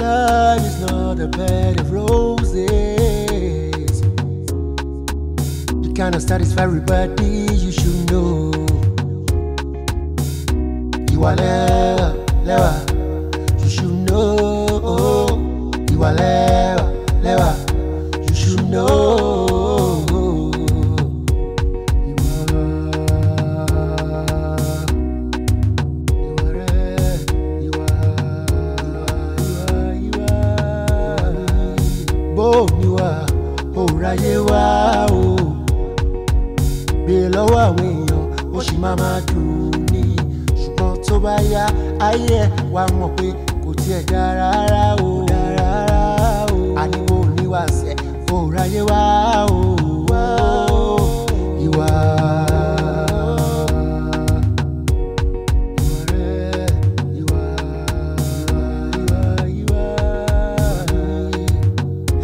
Love is not a bed of roses. You cannot satisfy everybody, you should know. You are lewa, you should know. You are lewa, you should know. Ayé wa o bí lọ́wọ́ àwọn èèyàn ó sì máa dùn ní ṣùgbọ́n tó bá yá ayé wa mọ̀ pé kò tiẹ̀ dára rárá o àníwò níwàsẹ̀ kò ráyé wa o ìwà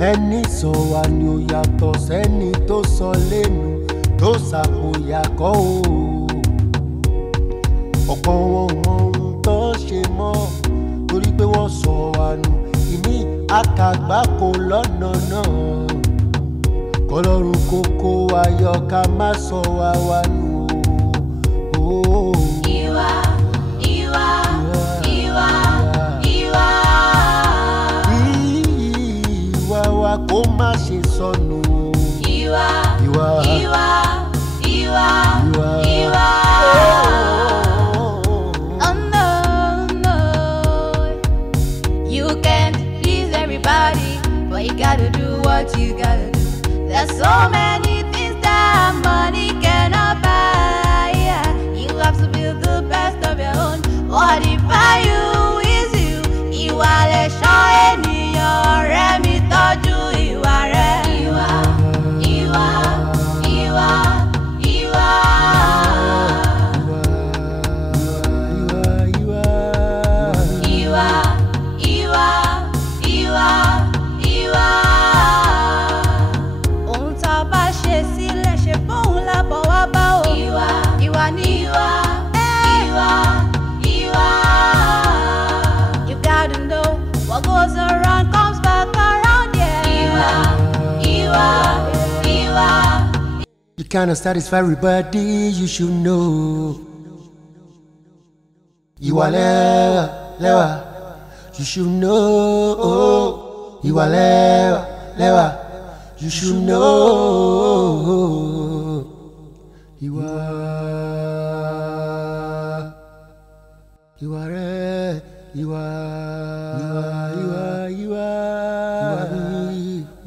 ẹni sọ wa ni ó yàtọ̀ sẹ́ni tó sọ lẹ́nu tó ṣàpòyàkọ́ o ọ̀pọ̀ wọn mọ ohun tó ṣe mọ́ torí pé wọ́n sọ wa nù ìmí àkàgbákò lọ́nà náà kọlọ́run kókó ayọ̀ ká má sọ wa wá nù o. Ìwà ìwà ìwà ìwà. Wa kó má ṣe sọnù. Ìwà ìwà ìwà ìwà. Oh no, no. You can't please everybody, but you gotta do what you gotta do. There's so many things that money cannot buy. Yeah. You have to build the best of your own. What if you is you? Ìwà lè ṣọ́ ènìyàn, ọ̀rẹ́ mi tọ́jú ìwà rẹ̀. Ìwà ìwà ìwà ìwà. Ìwà ìwà ìwà ìwà. Ohun tá a bá ṣe sílẹ̀ ṣe bóun lábọ̀ wá bá o. Ìwà ìwà ni ìwà ìwà ìwà. You gotta know what goes around comes back around, yeah. Ìwà ìwà. You cannot satisfy everybody, you should know. Ìwà lewa, you should know. Ìwà lewa, you should know. Ìwà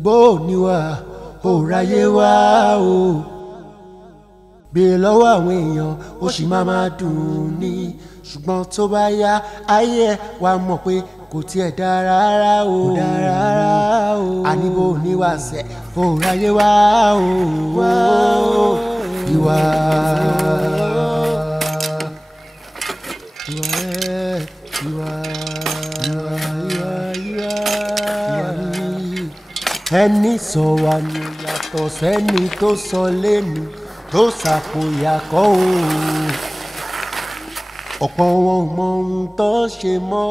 bó ni wà ó ráyé wá o bí lọ́wọ́ àwọn èèyàn ó sì máa dùn ní ṣùgbọ́n tó bá yá ayé wa mọ̀ pé kò tiẹ̀ dára rárá o àníbò níwàsẹ̀ ó ráyé wá o ìwà. Ẹni sọ wa ni ó yàtọ̀ sẹ́ni tó sọ lẹ́nu tó ṣàpòyàkọ́ o ọ̀pọ̀ wọn mọ ohun tó ṣe mọ́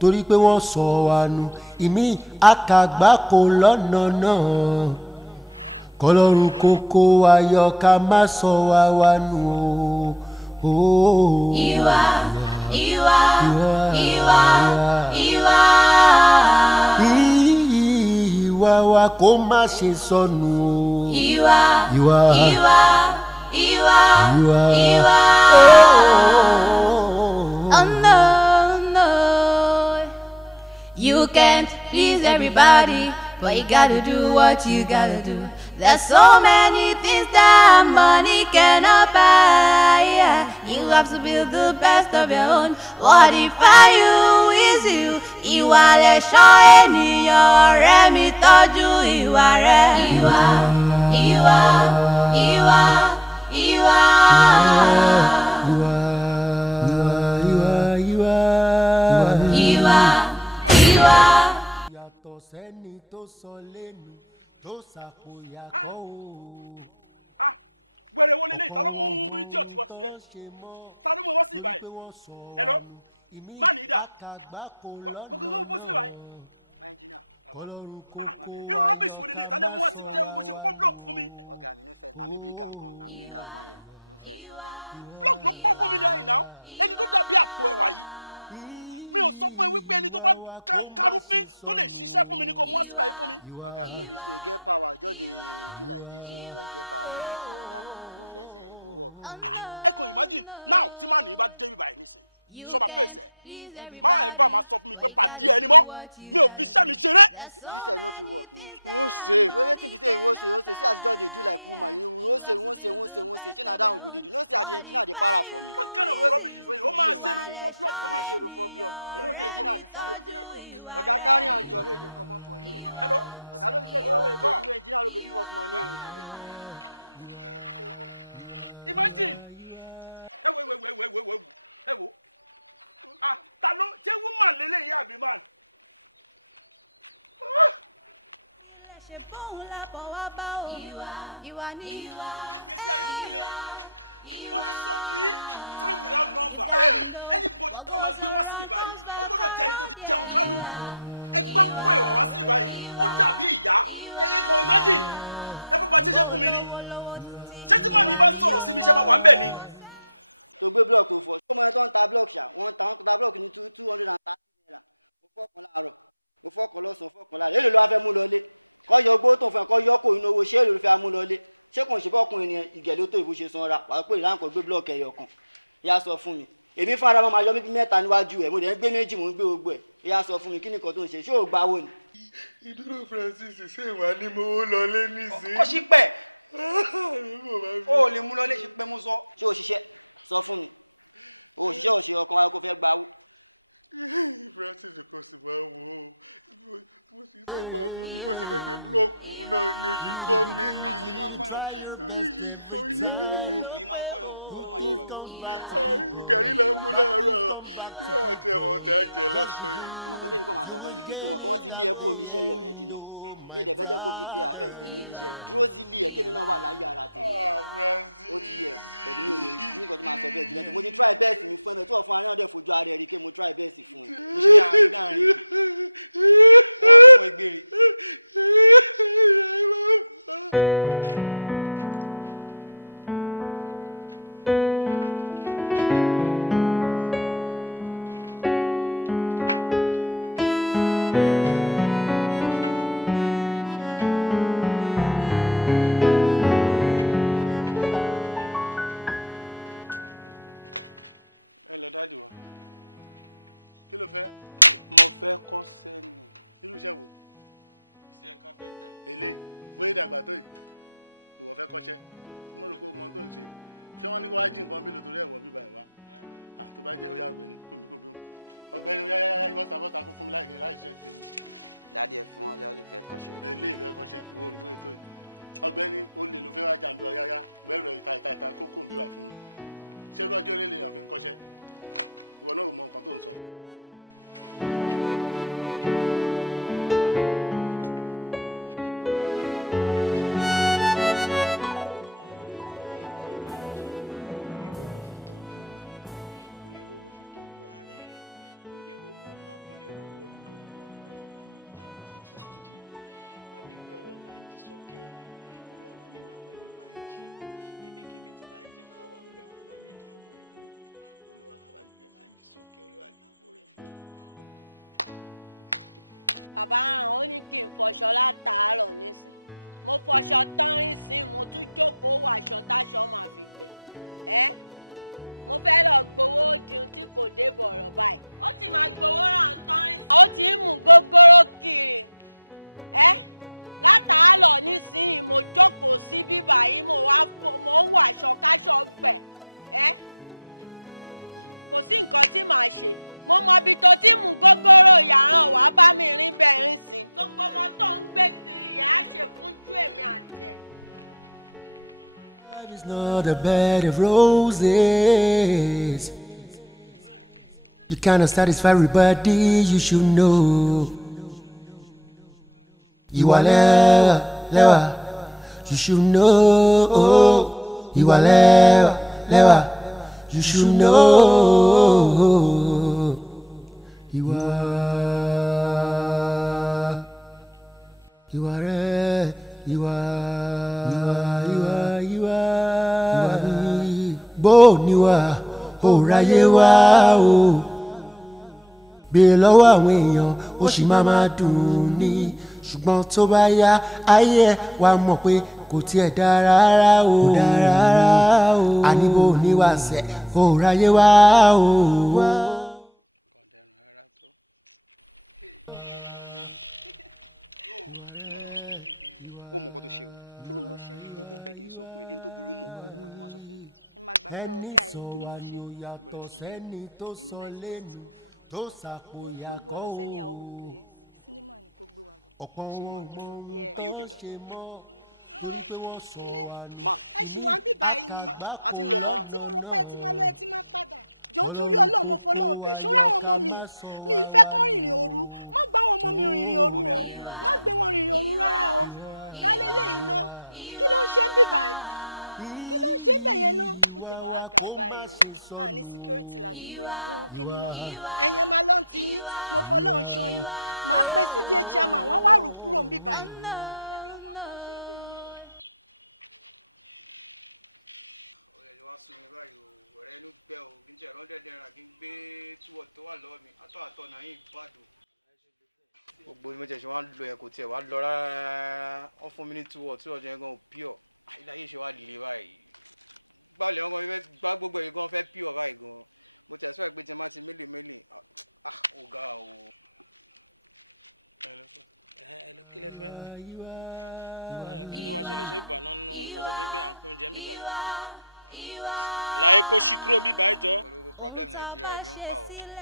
torí pé wọ́n sọ wa nù ìmí àkàgbákò lọ́nà náà kọlọ́run kókó ayọ̀ ká má sọ wa wá nù o. Ìwà ìwà ìwà ìwà. Ìwà wa kó má ṣe sọnù. Ìwà ìwà ìwà ìwà. Oh no, no. You can't please everybody, but you gotta do what you gotta do. There's so many things that money cannot buy. Yeah. You have to build the best of your own. What if you is you? Ìwà lè ṣọ́ ènìyàn, ọ̀rẹ́ mi tọ́jú ìwà rẹ̀. Ìwà ìwà ìwà ìwà. Ìwà ìwà. Yàtọ̀ sẹ́ni tó sọ lẹ́nu tó ṣàpòyàkọ́ o. Wẹ̀rẹ̀ wo lélẹ̀ ta ló mú idiot wá sí ẹ? Ta ló mú wá sí ìbáyìí? Hello? má ní dà kókó bó sílẹ̀ báyìí. My engineer. Irú rubbish wo lélẹ̀ ìtàlẹ́ mú wá sí jẹ́ bó ṣe pọ́n block fún mi. Ọ̀gá mi no first na mi bring am come yẹ no first ọ̀gá. Block ló pọ́n fún mi lẹ́yìn náà ẹni tó dàbí àpò ẹ̀wà yìí mi ò sọ fún ẹ wípé ẹni tó bá kárúfín tó lè ṣiṣẹ́ fún mi ní kò mú wá síbẹ̀ yìí fún mi. Ọ̀gá mi no be so get power just dey do like this so get power no be so ọ̀gá mi no first e go work. Ẹ kò imagine now tí màá nìyí bá dé bí báyìí nísìnyí sọba fèsì máa ẹ bá máa sọ fún mi pé pàdé ẹni mọ́ mi ò fi iṣẹ́ mi ṣeré. This no fit work ni. Wọ́n ṣe. Wetin be say you wan say see as you just dey do like woman you wan say shey na that one go dey do no say the engineer dey para for me. What kind of rubbish is this? O máa ṣe ló fọ́ block fún mi. O máa ṣe ló fọ́ block you know say engineer dey sáré. Ọ̀gá carry am jọ make you dey comot for here. Hello. Ọ̀gá no be say the way you go do engineer no go give us money o. Imagine. Ẹ wo. Ah, ta ló ṣé woman lélẹ̀ yìí àbí man? ṣe bóun la fọwọ́ bá o ìwà ní ìwà. Gbèsè ayé òkèlè. Ó ti sọ pé time without number. Anybody tó máa gbé wá sí ìbáyìí, ó gbọ́dọ̀ jẹ́ ẹni tó ti jẹun kánú. Ẹ gbá pọ̀ ìwà wá sí ìbáyìí, ó dàbí ìyá. Ẹ kàn imagine. Ẹ fẹ́ bá ṣẹ́ṣẹ́ fún mi ní. Ṣé tí màá ní bá ń sọ̀rọ̀ sí mi ṣe máa wà ń bẹ̀ ni? To gbé block tó fọ ṣé mo yẹ tó ń ta block ṣá wọ́n ta block ní 230 naira mo fọ́kàn láàárọ̀ mo fọ́kàn lọ́sàn-án fọ́kàn láàárọ̀ èlò ló wá fẹ́ mú lọlé kọ́ yọ gbó tó fún ẹ kọ́ yọ kó inú owó ṣé èlò ló fẹ́ mú lọlé ṣé kò ń ṣe bọ́kùnrin ni ìgẹ̀ ló tó ìbú ṣe sanra wàá pé ìlànà kan gbé block ẹyọ kan ìyá sọ fún mi èmi fún ara máa yọ mí bí mẹ́ta níwájú ẹ̀ mo dẹ̀ ń gbé méjì mo ń gbé gbogbo ẹ̀ ìyá sọ fún mi kí nìkan tó ń ṣe ṣé ò gbáwó ni. ìdúró Francis ṣé ìwà ni mo lọlé nísìnyí. ó ṣí pẹ́ ó lè mú lọlé ṣe pé mo sọ. ṣé o ṣiṣẹ́ sọ fún mi òṣìṣẹ́ òṣèré ọkàn wa kó fẹ́ gbawó. Francis kò sì máa wò ó mo sì sọ pé bí mo ṣe fẹ́ gbé búlọ̀kù náà ni òyì kọ́ mi ní òyì ní. òyìn máa ń kọ́ yàn kú ó máa yọ bàbá. gàrí là ń mú láàárọ̀ àti ẹ̀mọ́ tá a jẹ lọ́sàn yìí. ọmọ kan tẹ́lẹ̀ kọ́ máa sọ fún mi pé ọmọ kan wọ́n ti lé ẹ kó òbí iṣẹ́ yọ̀ rẹ̀ dínà mi ì dẹ̀fẹ́ jẹ́ kó fi ti affect tèmi iṣẹ́ dúró sí ilé ẹ̀ kémi náà wà láyé ara tèmi. ó ti yẹ pẹ̀lú mi ò lè rí nǹkan tó máa sọ bẹ́ẹ̀ jù lẹ́tọ̀ mo ti try best mi fún ẹ tí wọ́n fún aráàlú dẹ̀ fojú ara ẹ̀ rí i pé mo try best fún ẹ. mo ṣe àárín dáhùn wọ́n fọ ìgbèrè. Dáàdì wa kí ló fẹ́. Mo fẹ́ kọ́ sẹ́ni. irú iṣẹ́ wo. Iṣẹ́ kápẹ́ntà. eléyìí bóyá ìdàgbà tó yìí ìwọ fẹ́ kọ́ṣẹ́ mo rò pé o mọ ohun tó ń ṣe ṣé wọ́n ní kó wá jí nǹkan bí lòtòrí ẹ̀wọ̀ bíbá ẹ̀ wá tó bá jẹ́ oyá ọ̀gbẹ́ni kòmí ọ̀gbẹ́ni yáyáyá bọ́sà kó fún mi láì ṣiṣẹ́ tèmi. Dádì ẹ fún ọjà ó lè fẹ́ kọ́ṣẹ́. ilé ìfẹ́ kọ́ṣẹ́ ìwọ òrìbó ètò yìí ọ̀gbẹ́ni ó lè ló fẹ́ wá jàǹdù ọ̀yáyá gbẹ́rù ìta kó kòmí wà fún mi ṣé irú ọjọ́ ilé lèèyàn fi ń kọ́ṣẹ́ ìwọ náà ò mọ nǹkan tó ń sọ. bàbá hàn ó ní kí n fọṣọ látàárọ̀ nísìn mo fọṣọ tán nísìn mo tún jókòó wọ aṣọ táṣọ máa fi gbẹ mo fẹ́ lọ gbowó diun tí kò dé bọ̀rọ̀ báyìí ó ti máa gbowó ràn tán nísìn ó ti ń mú gógóró kiri látàárọ̀ nísìn mo jókòó sí bíbà yìí mo ń wọ aṣọ káṣọ gbẹ kò sí nǹkan tí màá ṣe mo mọ ibi tó ti mú gógóró yàrá wàá bá mi rin bẹ́ẹ̀ ń sìn gbogbo ọmọ tó ń gbé kiri yà á ṣe fún ju èmi àti ẹ̀. Life is not a bed of roses. You cannot satisfy everybody, you should know. Ìwà lẹ́wà, you should know. Ìwà lẹ́wà, you should know. ìwà rẹ̀ ìwà mi bó níwà ó ráyé wá o béèrè lọ́wọ́ àwọn èèyàn ó sì máa dùn ní ṣùgbọ́n tó bá yá ayé ẹ̀ wá mọ̀ pé kò tiẹ̀ dára rárá o àní bó níwà sẹ́ ó ráyé wá o. ó mọ̀ kó tó ṣe o. kí ni mo ṣe. o kò fẹ́ kí n sọ fún ẹ ní tó burú mọ̀ o kò mọ̀ tó máa sọ fún mi. ẹ máa gbà mí lọ́wọ́ gáà yìí kí ni mo ṣe. yàtọ̀ sẹ́ni tó sọ lẹ́nu tó sàpò yàtọ̀ o. sinimá ni kò gbé wa lọ. ọ̀pọ̀ wọn mọ ohun tó ṣe mọ́ torí pé wọ́n sọ wa ní. ẹ ṣì wá ń bíbá yìí ni a ti ń lọ ma. tí mo rò pé ẹ ti máa lọ ẹ ti máa padà jọ nítorí Ọlọ́run mo fọlọ́run bẹ̀ ṣọ́ra àwọn ọmọ mi mi ń fẹ́ kán rìnrìn òru má gbá àwọn ọmọ mi rìnrìn òru o má gbé wọn rìnrìn òru rárá o dálé lẹ́yìn náà kí ló ń ṣe ń bíbá yìí kí ló ń ṣe bẹ̀ yẹn náà. ó tẹ̀ wá àgà báyìí o a ní security ládùúgbò yìí kíní náà. ẹ̀yin máa lọ́n ti yín mo fọlọ́run ṣọ́ yín máa pe cda chairman wọ́n wá rù kúrò ń bíbá yìí. gbogbo ní mẹ́tẹ̀ẹ̀ṣẹ̀ wá ń lo ẹ̀ kò tiẹ̀ wá lọ rárá wọ́n fún mi ní túwọ̀ yẹn gan pure ayé ṣe wá lè báyìí gbàlẹ̀ wọn gan fẹ́ gbá gbogbo ẹ̀yìn gan fẹ́ pure báyìí gan mo tẹ̀ sọ́ọ̀ pé tí má ti mélèmélè ó ga o. kí lẹ fẹ́ kí ló wá ṣẹlẹ̀ ṣé ìgbà náà wọ́n sọ fún mi pé à ń pín oúnjẹ ń bìbà yìí láyé kó ṣì kúrò bíbà yìí jọ. olùkọ́ problem Nàìjíríà ìbí ń pa ọ́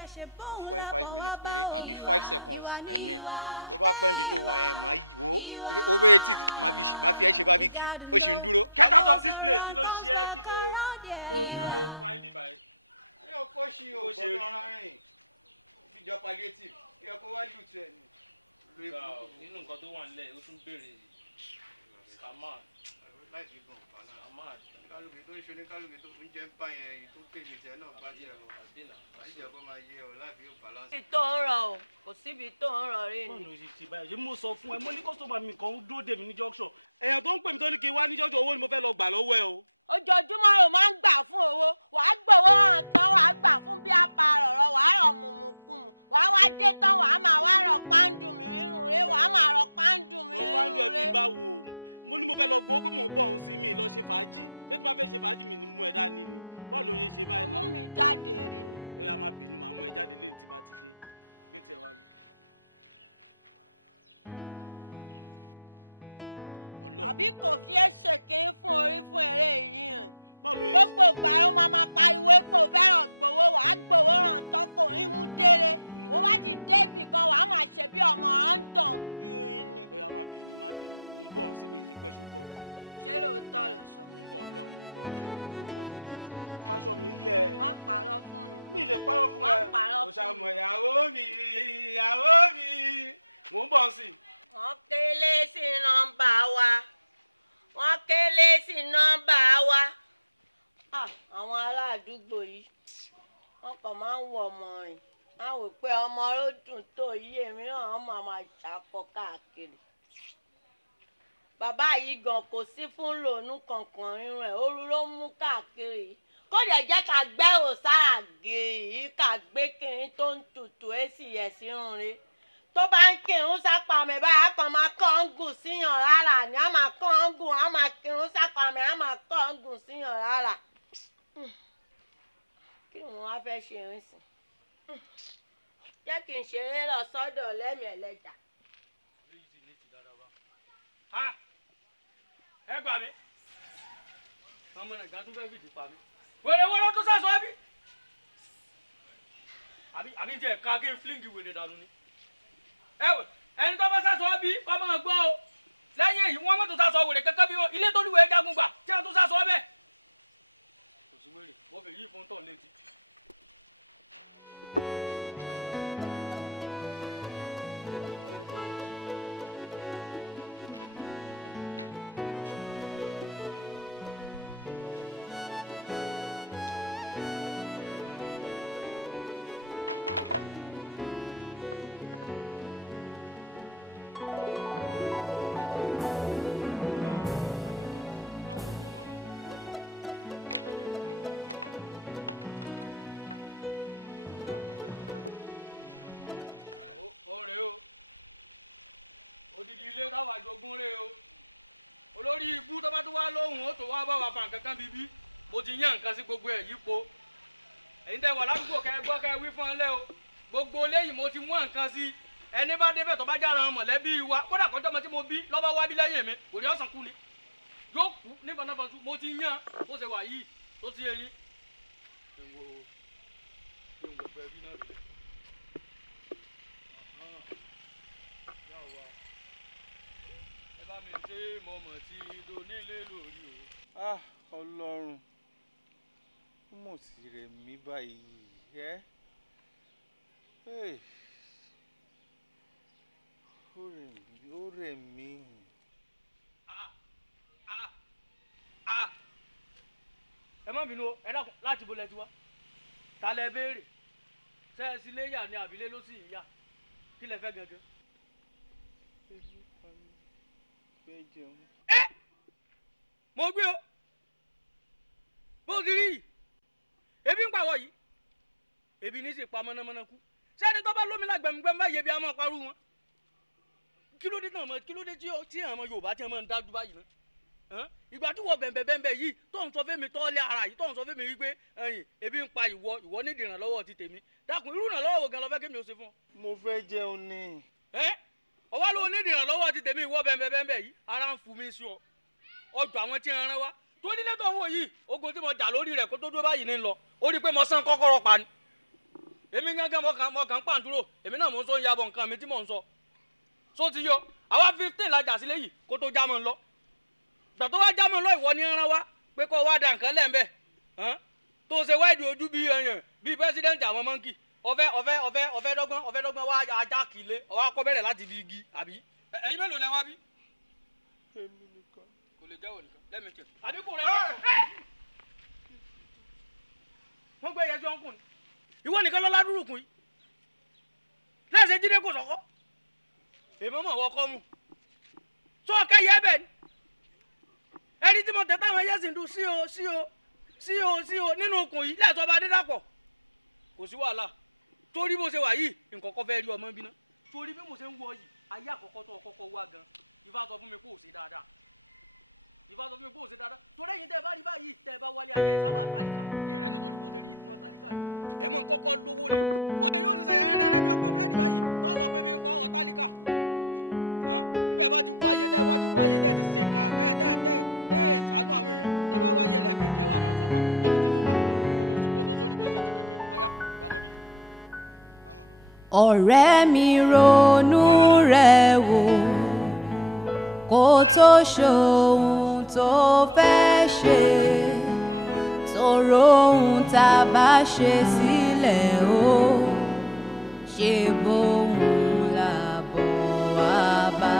for 5 minutes péré àbí 5 seconds I mean tó bá pẹ́ níbi tó wà yẹn máa yí wo over etí máa fi ẹ́ ṣe barbecue ó sì ń dúró. Get out of this place kí ló ṣe é kí ló pa ẹ́ bíbà yìí. ẹ ò kọ́ sí o gbọ́dọ̀ rárìn ìjọ palliative kí ẹ kó wá lù tù ẹ̀ ní. nínú nǹkan tó wà nílẹ̀ ó tún béèrè scammer láìsí gan scammer kálukì tó ń ṣe ní kálukì tó ń jẹ́ ń bá yẹn èyí tó kéde tẹ náà bá tiẹ̀ lọ àìjẹ́ kó máa yẹ ọ láti yóò balance. síbi tó ń rọ o kò síbi tó ń rọ rí ni. bọ́ọ̀lù ṣe báyìí ṣé mo sọ fún ẹ mo ní kọ́sọ́mà mi kan dúró dè mí ní junction èèyàn tó ń pè mí tó ní kí n wá ní junction owó ni mo fẹ́ lọ gbà lọ́wọ́ ẹ o. ojoojúmọ́ ló máa ń gbà fún owó wàá gbowó hàn tán wàá gbà fún bí apàrọ̀rọ̀ wàá rọ̀ mùmùkùmù wàá wá dé tán wàá máa wá rọ̀ páńdù mi rírun rẹ wàá máa rọ̀ páńdù mi rírun rẹ. páńdù ẹbí báwo mo ní mo fẹ́ lọ gbowó pé mò ń bọ̀ òun sí mi lọ ṣe fàájì ṣé tí wọ́n fẹ́ ṣe fàájì mi ní mú ẹ dání ni bọ́ọ̀lù yẹn ṣe báyìí náà. ọmú mi jáde rí ni. ó yá má bínú màá mú ẹ jáde lẹ́yìn tí bá ti dé gbé tẹ̀ wá mi. àbí kò fi é ṣèké fún orí fún eré yìí hàn. bọ́ọ̀lù yẹn gbogbo ìgbà ló máa pariwo pé ò fẹ́ràn gbowó wàá gbowó ràn tán kò ní mú délé wọ́n bá ti débì kan wàá máa ṣe bí ọmọ ọ̀ǹdàn kiri ni. ó yá má bínú mò ń bọ̀ sí mi ní pẹ́ ṣùgbọ́n. ṣé lóòótọ́ ló sọ. mò ń bọ̀ lọ. fáṣọ mi lẹ̀. má parọ́ fún mi. mi lè parọ́ fún ẹ. má parọ́ fún mi. o ṣàmọ̀ ìyàwó mi mò ń bọ̀ sí. wọ́n kélé sí nọ́mbà wa wọ́n kélé sí nọ́mbà wa. àwọn ará àdúgbò yìí wọ́n kàn máa ń wọ ọmọ rìn á wò pé ọmọ ló dùn tó yí èmi náà wọ́n máa ṣàkọ káàkiri. bàbá yìí gan kò sí fún lòónú kankan irun ẹ̀ òru ló mú káàkiri kó dẹ̀ jẹ́ ká gbẹ́ òsáàgì yìí ká gbé kiri tó ń tutù èsì yẹ̀ sí irun rẹ̀ tó bá ń kírun sápá mi báyìí á kàn máa kọ́ ń gùn síyàn rárá ni á máa kọ́ ń gùn á máa kírun sápá mi á máa kọ́ ń gùn síyàn rárá. kí ni wọ́n á fẹ́ ṣe irin sìn jẹ́ kí n ṣeré lọ sọ́dọ̀ lẹ́mìí ẹlẹ́jà. ẹ gbà mí ọmọ nàìjíríà tún fẹ́ fìdí pa mí wẹ́rẹ́wẹ́rẹ́ tó sá sọ ẹ́ bí àbí jẹ́ ẹ̀ka kí n fílíǹgì wèrè dànù ni. ẹni tó bá sá sọ ẹ́ bí kọ́ mọ́ gbọ́ o lẹ́yìn èyí wọ́n mọ́tò sá sọ wèrè kankan bí ilé tó lùwẹ̀ jagun gbà tí wọ́n tún sá sọ ẹ́ bẹ́ẹ̀. kò sí wèrè wọ́n fẹ́ yí fún tọ̀ létí. tún wá lóhùn ó tún wá bá wa fa nǹkan kan bíbí mo ti yán nǹkan sí gbogbo ẹ̀ yípo ẹ̀yin tẹ́ wà ládùúgbò kẹ́ ẹ gbọ́ kẹ́ ẹ wí fún ọ lẹ́ o gbogbo léyìí mo ti wọ́n nǹkan sí ẹni bá débẹ̀ tó bá jára mọ̀lẹ́bí wa kódà kọjọ́ ọmọ tí mo bí lọ́ba wá bí lẹ́yìn mi kò rí ọ̀sán kú ni yóò kú nígbà náà fọ́n mo ti yán bó ṣe wà yìí tó ti yẹ yín. ẹ bá mi ṣe mọ̀mọ́ tí donílé lórí o. Ọlọ́run ó mọ̀ sí rẹ̀ mí báyìí ẹ́ ó rẹ̀ mí. ẹ má bínú ẹ dákun láti bo lẹ ti wá ta lẹ béèrè ṣe é sílé yà ni àbílẹ̀ ló sì yà kí lẹ fẹ́ gangan. fẹ́ jẹun. mo gbé o bó ti rí yìí ebi ń pàwọ̀ yìí ebi ní sì pa mọ́nàmọ́ná kú sẹ́ni tó bá lómi lágbẹ̀mùgbẹ̀mù báyìí ebi á máa parú wọn kí ló dé tí àwọn Yorùbá tí wọ́n máa ń dájú báyìí náà ìgbà tí wọ́n bẹ̀m̀bẹ̀ yìí tó ń sọ fẹ́mi tọ́lẹ̀ ara yìí tó ń sọ fẹ́mi wípé ebi ń pa ìwọ nídìí ìrànlọ́wọ́ ti tèmi dákun irú ìrànlọ́wọ́ wo gan lọ fẹ́ kémi ò ṣe fún ọ. mo fẹ́ jẹun ni. ọwọ́ ló nídìí ìrànlọ́wọ́ ti tèmi ìwọ bẹ̀m̀bẹ̀ yìí ara ń fún mi sí ọ ọjọ́ àwọn tí ń rán wa tó nílé tó ń wò yìí ogun tí mo jà lórí rẹ̀ kó tó dúró báyìí ní lọ ó rí i pé mo sán kọ́kọ́rọ́ pa ni èmi gángan mo kàn ń pàǹdúró èmi náà mo ń sọ ń yabọ̀ nǹkan mi tí mò ń sọ só ti yọ àwa 15 lajà sílé yìí kó tó já mọ́ ń lọ gbà tó wá já mọ́ ń lọ ìwọ ní rán wa pé kó wá da nǹkan lẹ́ńbẹ̀ tó ṣe wáìdì ojú bíi ẹyàn bíi pẹ́sidẹ́ǹtì àwọn mọ́ǹkì ọ̀fẹ́ dọ́gbọ́n wá ajá kìlé ọwọ́ akọ́ bẹ̀rẹ̀ láti di igi àbí ẹ̀yin mélòó lẹ wá bí. èmi nìkan. kò lè jẹ́ òní kan lẹ́mìtì àbí kò rẹ̀ wọ́n gbé yẹjọ́ ń kùn ní ìwọ nìkan lọ́lá dúró kùn yìí lẹ́sẹ̀ jíde kò sọ́kọ́ èmi mọ̀ wọ́kọ́ mu tó ọ̀ka yẹ bẹ́ẹ̀ ni ẹni tí mo tẹ̀ táwọn yẹ́sì ń dùn sí o nínú okùn yìí lẹ́ẹ̀tọ́ bá dé dàpọ̀ kò sí wàhálà torí bó ṣe wà yìí nǹkan kan fẹ́ rí ọmọ bí ná torí bí mo ṣe ń wọ yìí ayé àkọ́kọ́ tó kọ́kọ́ wá gan Ifá sọ fún mi kó o ṣe dáadáa Ifá sọ fún mi kó o ṣe dáadáa torí ẹ̀yin tẹ́ ẹ bá rí báyìí tẹ́ ẹ bá wálé ayé sábà tálíkà ìrẹ́ni tó ní bó ṣe rí ìtumọ̀ tálíkà yìí ẹ mọ̀ kọ́kọ́ lówó ni bó ṣe yóò ṣe ṣàyẹ̀yẹ́ rẹ́rẹ́ bí ọkọ̀ búrẹ́dì báyìí tó sọ pé mi ń kọ́ ọ tálíkà nígbà bá ti wáyé tẹ́ ti ṣèkà tẹ́ ṣàánú àwọn èèyàn tẹ́ bá wáyé lẹ́ẹ̀kejì ẹ wà máa sọ́fà ó ti sọ́fà kó tó sórí bí ṣe ti kẹ̀kẹ́ ọ̀yá gbàdọ̀ bí. ọ̀rẹ́ mi ronú rẹ̀ wò kó tó ṣohun tó fẹ́ ṣe tòrò ohun tá a bá ṣe sílẹ̀ ó ṣe bóun làbọ̀ wá bá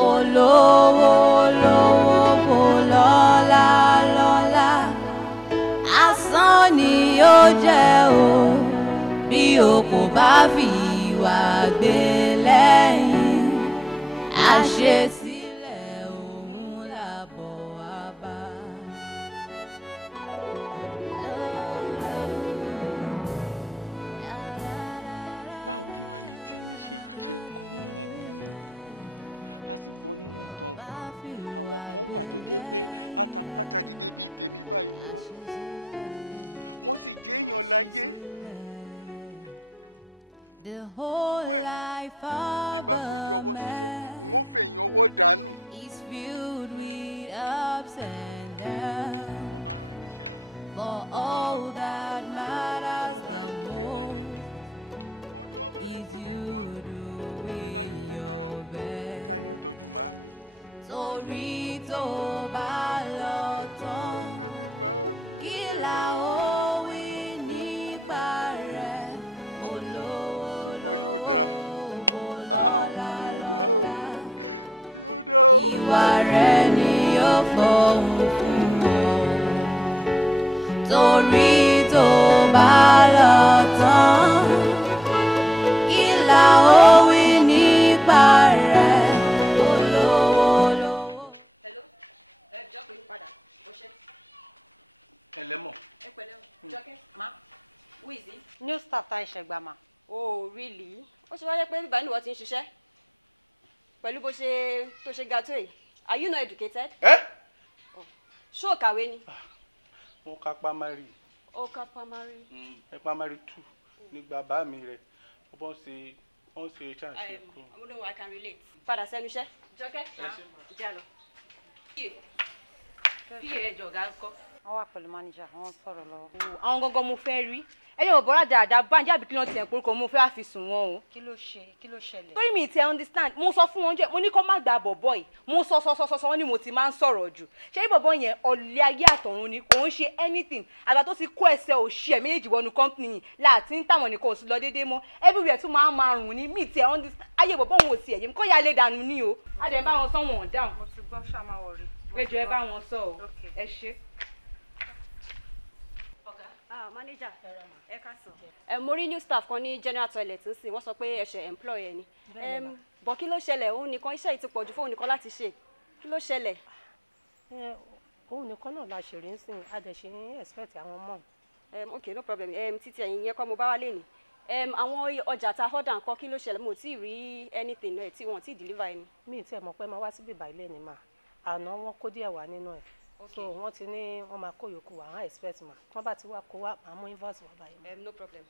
bó lówó bó lọ́lá asán ni yóò jẹ́ o bí o kò bá fi ìwà gbé lẹ́yìn àṣesílẹ̀ òun làbọ̀ wá bá. báwo ni wàá lè tèmi ṣe jẹ́ gan-an a sì gbọ́ nínú ìtàn àwọn kan wà tó jẹ́ pé àtàpátá dìde bíi tèmi báyìí ni wọ́n sì jẹ́ èèyàn láyé. ṣùgbọ́n èmi bí bá fojú ọwọ́ ṣiṣẹ́ n ó fẹ̀yìn ọwọ́ dànù. For all that matters the most is you doing your best. ká ní ó tọ́jú màámi. Torí tó bá lọ tán kí la ó wí nípa rẹ̀ olówó yóò dá ìwà rẹ̀ ni yóò fọhùn fún ọ. Torí tó bá lọ tán kí la ó wí nípa rẹ̀ olówó. Hello, Jọ́kẹ́ padà ó ṣe. ẹlẹ́mọ̀. ẹ pẹ̀lẹ́ o Jọ́kẹ́ ma who is it. New staff tá ìṣẹ̀gbà mà. Oh really? Ó ṣe wáyé pé bíbá ni wọ́n ti ń ṣiṣẹ́ pẹ̀lú bó ṣe tó ṣe ga tó yìí Are you not educated? Ṣé o kàwé ni? Mo ka primary. O ka primary. Primary 2 nígbà bá mi rẹ̀. Wọ́n ṣe chance. I can relate. Padà sẹ́nu iṣẹ́. Jọkẹ́. Jẹ́ lọ. PA jọ̀gá ń kọ́. Wọ́n wà pẹ̀lú manager, wọ́n sọ̀rọ̀ lọ́wọ́. Àwọn gangan mo fẹ́ rí. Ẹ̀yin ò bọ́ra dáadáa báńjà bí kí ló ti ẹ̀ porúkọ mo fẹ́ fi sùn wọn o. Kí ló ṣẹlẹ̀? Torí mi ti understand, mo sọ fún wọn jẹ́, mo ní kó má gba bọ̀bọ̀ yìí, mo sọ wọ́n ní mo ti máa ń sọ̀rọ̀ jù. Ṣé bọ̀bọ̀ yẹn ọ̀lẹ́ ayé àtọ̀run ni kò ń ṣe anything. Àgbà tó ti kó ẹsẹ̀ òṣì ẹ̀ méjèèjì wọnú company yìí láti ń tàwọn nìkan ò sí lọ déédéé mọ́. Everywhere tún máa rùn ní mi ti understand. Ayé bọ̀bọ̀ òun ò sí ẹ̀yẹ mi kó ya lé dànù ní o. A dẹ̀ bá wọn sọ wọn dáhùn. Mo ti gbọ́ ṣá máa wọ̀rí. Ẹjọ́ ẹ bá wọn sọ o. Ẹ ṣé. Manager ẹ ká sọ. Mo rí new staff kan ní general toilet ń sìn wọ́n sọ pé ẹ̀ṣẹ̀ employ ẹ ni. Bọ̀ kí ló ṣẹlẹ̀ òun nìkan iṣẹ́ yìí ti pọ̀jù fóun nìkan láti ṣe kí ló ṣẹlẹ̀. Òun nìkan náà la ṣèrè ń sìn a dẹ̀ ṣe ń expect àwọn ọmọ. Okay no problem títí ẹ̀yìn yẹn kọ́ mo bá wá lé ní. Àwọn ọjà ta order nǹkan kí ló ṣẹlẹ̀ mo tí ì rí anything náà tí wọ́n ti deliver ẹni. Mi ì tiẹ̀ mọ̀ pé máa wá síbí báyìí lẹ́ni mà àná wọn kó díẹ̀ wá nínú ẹ̀. So wọ́n ti ní wọ́n máa kó yòókù wá wọ́n expect ma wọ́n bá ti wá kó wá máa mú invoice wá báyìí. No problem.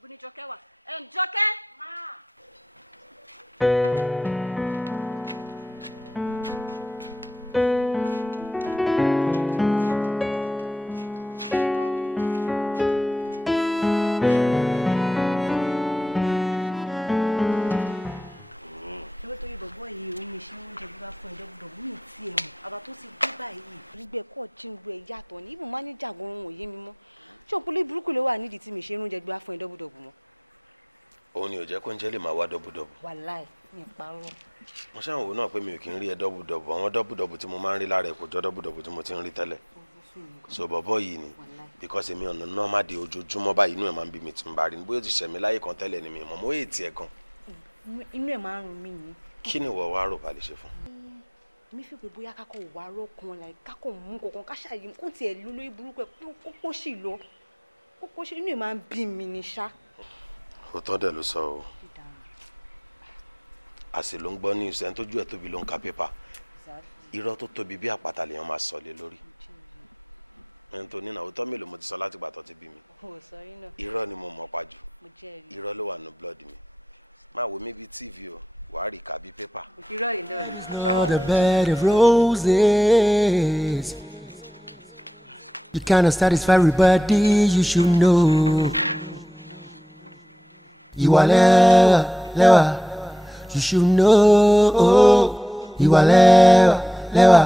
Bó ni Jọkẹ́ wà? Jọkẹ́. tó ti dé báyìí gbígbẹ kọ jíǹgbẹ yàtọ̀ ní ibùn mánéjà gan-an òye mi mọ́ ṣé òpólí burúkú ló wà nídìí tí mi ṣe oúnjẹ gbé wá fún ẹ dọ́bùdọ́bù mọ́. òun ni ò jẹ́ kó ń jẹ́ lè máa wá dọ́bùdọ́bù. wàláì ní ìparọ́. mo ṣàwọn òun náà pé mi ò kí ń rí ẹ dọ́bùdọ́bù àwọn dọ́bùdọ́bù tí mo máa ń rí lára ẹ kò jọ dọ́bùdọ́bù tí mo ti ń rí tẹ́lẹ̀. so bọ̀bọ̀ yìí ni because èmi ọ̀nà náà má di ojoojúmọ́ báyìí inú ẹ̀ máa ń bí mi tí ń bá rí ni bóyá ti ṣẹ̀mí láyé kan tẹ́lẹ̀ ni mi mọ̀ mo èyí tiẹ̀ gan. inú ẹ̀ máa ń rún mi ni. kí ni ìwọ wá rò bá lè ṣe fún. mi fi pé bóyá kákọ̀ wà rọ́kùn like kákọ̀ mú kankan káṣáyé kó tiẹ̀ ló lórí burúkú ẹ̀ kó sì lọ kó sì inú ẹ̀ máa ń bí mi ni ṣá. ó tọ́ dẹ̀ ló sọ o àṣẹ ló ń gbọ́ ní ìṣẹ́ tójú ẹ̀ tóbi ló ń ka pépà irọ́ tó tóbi bí àpáta lèèyàn máa sọ lé lórí ẹni tó nínà òótọ́ mélòó mo ti sọ láti gbà tó ti bí mi irọ́ ni mo mọ̀ pa jù irọ́ ló wà ní blood mi máa wo mi bí tv o wàá rí ká bí pépà. irọ́ yìí náà ni. It's not a bed of roses. You cannot satisfy everybody, you should know. You are lewa, you should know. You are lewa,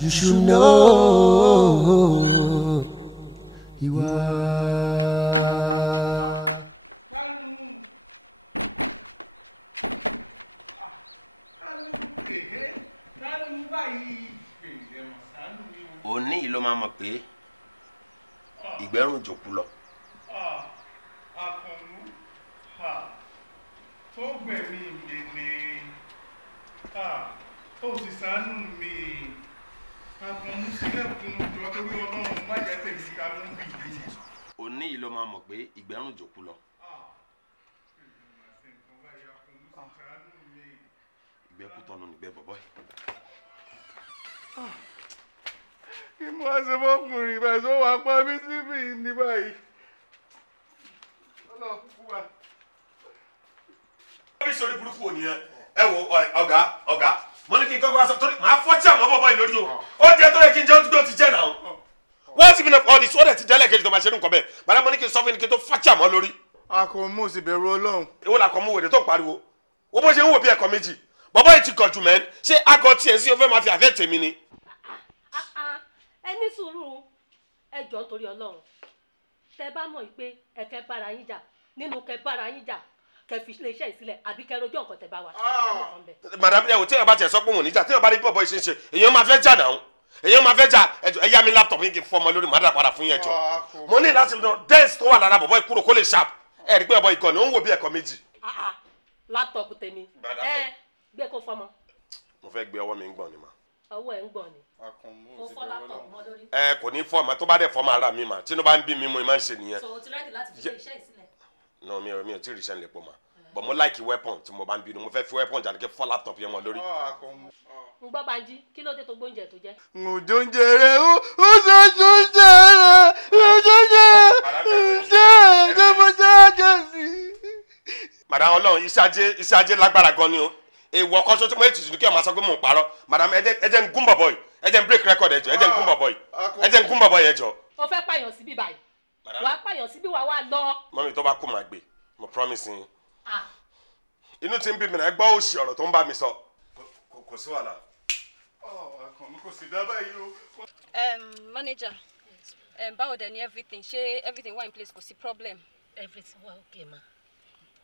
you should know. You are. òní yìí ló máa mọ̀ pé ìgbẹ́rùn jòkú lọ. àkànmú tó gbẹ̀mí mi ni ó sì ṣàánú mi àkànmú sílẹ̀kùn jọ torí ọlọ́run má jẹ́ tèmi ká ló ń bì í. òní yìí ló máa mọ̀ pé ìgbẹ́rùn jòkú lọ. ìgbẹ́kú tọ́nu nígbẹ́ bọ̀bọ́ yìí. kí mo wá ṣe fọkùnrin báyìí tó wàá pa mí síbí ní báyìí. ọlọ́run kúkú wa. bí sori burúkú wò nìyẹn ẹ wo ọ̀gá mo ní kí n kọ́kọ́ wá sọ torí màá fọ́ tí àmọ́ bọ̀bọ́ yìí lórí o ó jẹ́ tó yẹ kí n jẹ́ ó ti jẹ́ náà wọ́n sì fi náà ọ̀dì sódẹ̀ ti jẹ́ lẹ́ẹ̀kejì tó máa ṣe nǹkan bẹ́ẹ̀ bàdá mo ní kí n sọ fún yín kí n tó fọ́ tí àmọ́ lórí. àkànmú sì bẹ̀rù ọlọ́run. èwo la kàn mú wèrè tó pariwo ó bó ṣe ń wò bí ẹ̀kọ́ méjì bọ̀bọ́ yìí ti kàn jù mẹ́rin ṣé àgọ́ tiẹ̀ sí o fẹ́ máa fi àfẹ́ tèmi ni. ẹ ní sùúrù ẹ jọ̀ọ́ nítorí Ọlọ́run tẹ́ bá mọ̀ pé ẹ fẹ́ bára yín jà nínú kẹ́ bára yín jà kẹ́ fi ilé iṣẹ́ ìsílẹ̀ àbí kẹ́ rojú nǹkan tẹ́ bá wà. madam ẹ wò tí èèyàn bá tiẹ̀ sọ pé òun níjà tí èèyàn bá rí bọ̀bọ̀ yìí ṣe ń ṣe èèyàn máa fẹ́ jà náà èèyàn máa fẹ́ jà ẹ yá mi laptop yín kí n fọmọ lórí màdà padà fún yẹn jọ mo ní láti lọ dẹ́ẹ̀sì tó wà lára bọ̀bọ̀ ìkúrò kó lè sharp ẹ rí pé bọ̀bọ̀ ìkànnì ó ń wò bí ẹ̀kọ́ méjì. laptop tèmi gbé kó fọmọ. mo fẹ́ gbé ọwọ́ mi ń gbọ̀n ni mà. ọwọ́ ẹ̀ ń gbọ̀n ni. o fọ́ laptop mọ́ lórí. ẹ kò ní fọ́ ọmọ tó bá dẹ̀ fọ́ máa rà mí mà tí inú bá ń bí mi mo máa ń ṣe nìyẹn. so o ti rẹ́dì láti fi iṣẹ́ ìsílẹ̀. no mi ò tí ì ríṣẹ́ nílẹ̀ pọ̀ mà but mo like weapon tí mo bá ń bínú mo fẹ́ fi weapon jáde kí fọ́ laptop yẹn mọ́ lórí. ń gbọ́ Banji kí ló dé tó gbóúnjẹ tó jẹ́. mo jóúnjẹ rẹ ó jóúnjẹ rẹ mo jẹ́ sí. madam Ọlọ́run iṣẹ́ ajé lágbára gan ni o èèwọ̀ kan ṣoṣo tí mo ètùtù ní kí ọmọ sọ pé mò ń parọ́ madam ẹ jẹ́ ń gún bọ̀bọ̀ yìí ẹ jẹ́ ń break record ẹ jọ ẹ jẹ́ ń gún bọ̀bọ̀ yìí ẹ jẹ́ ń gún bọ̀bọ̀ yẹn jọ. o fẹ́ pààyàn síbí báyìí wàá pààyàn síbí wàá wá lọ. mọ́mí tó bá kú màá gbé mo promise yín. inú ti ń bí mi náà ẹ gbọ́ òṣì ọ̀rọ̀ tó ń bá mi sọ kò sí wàhálà. àkànmú kò sì dábàá yìí o. Manager báwo dẹ̀ ni everything ṣé everything wà in place kò sí problem. everything wà okay ma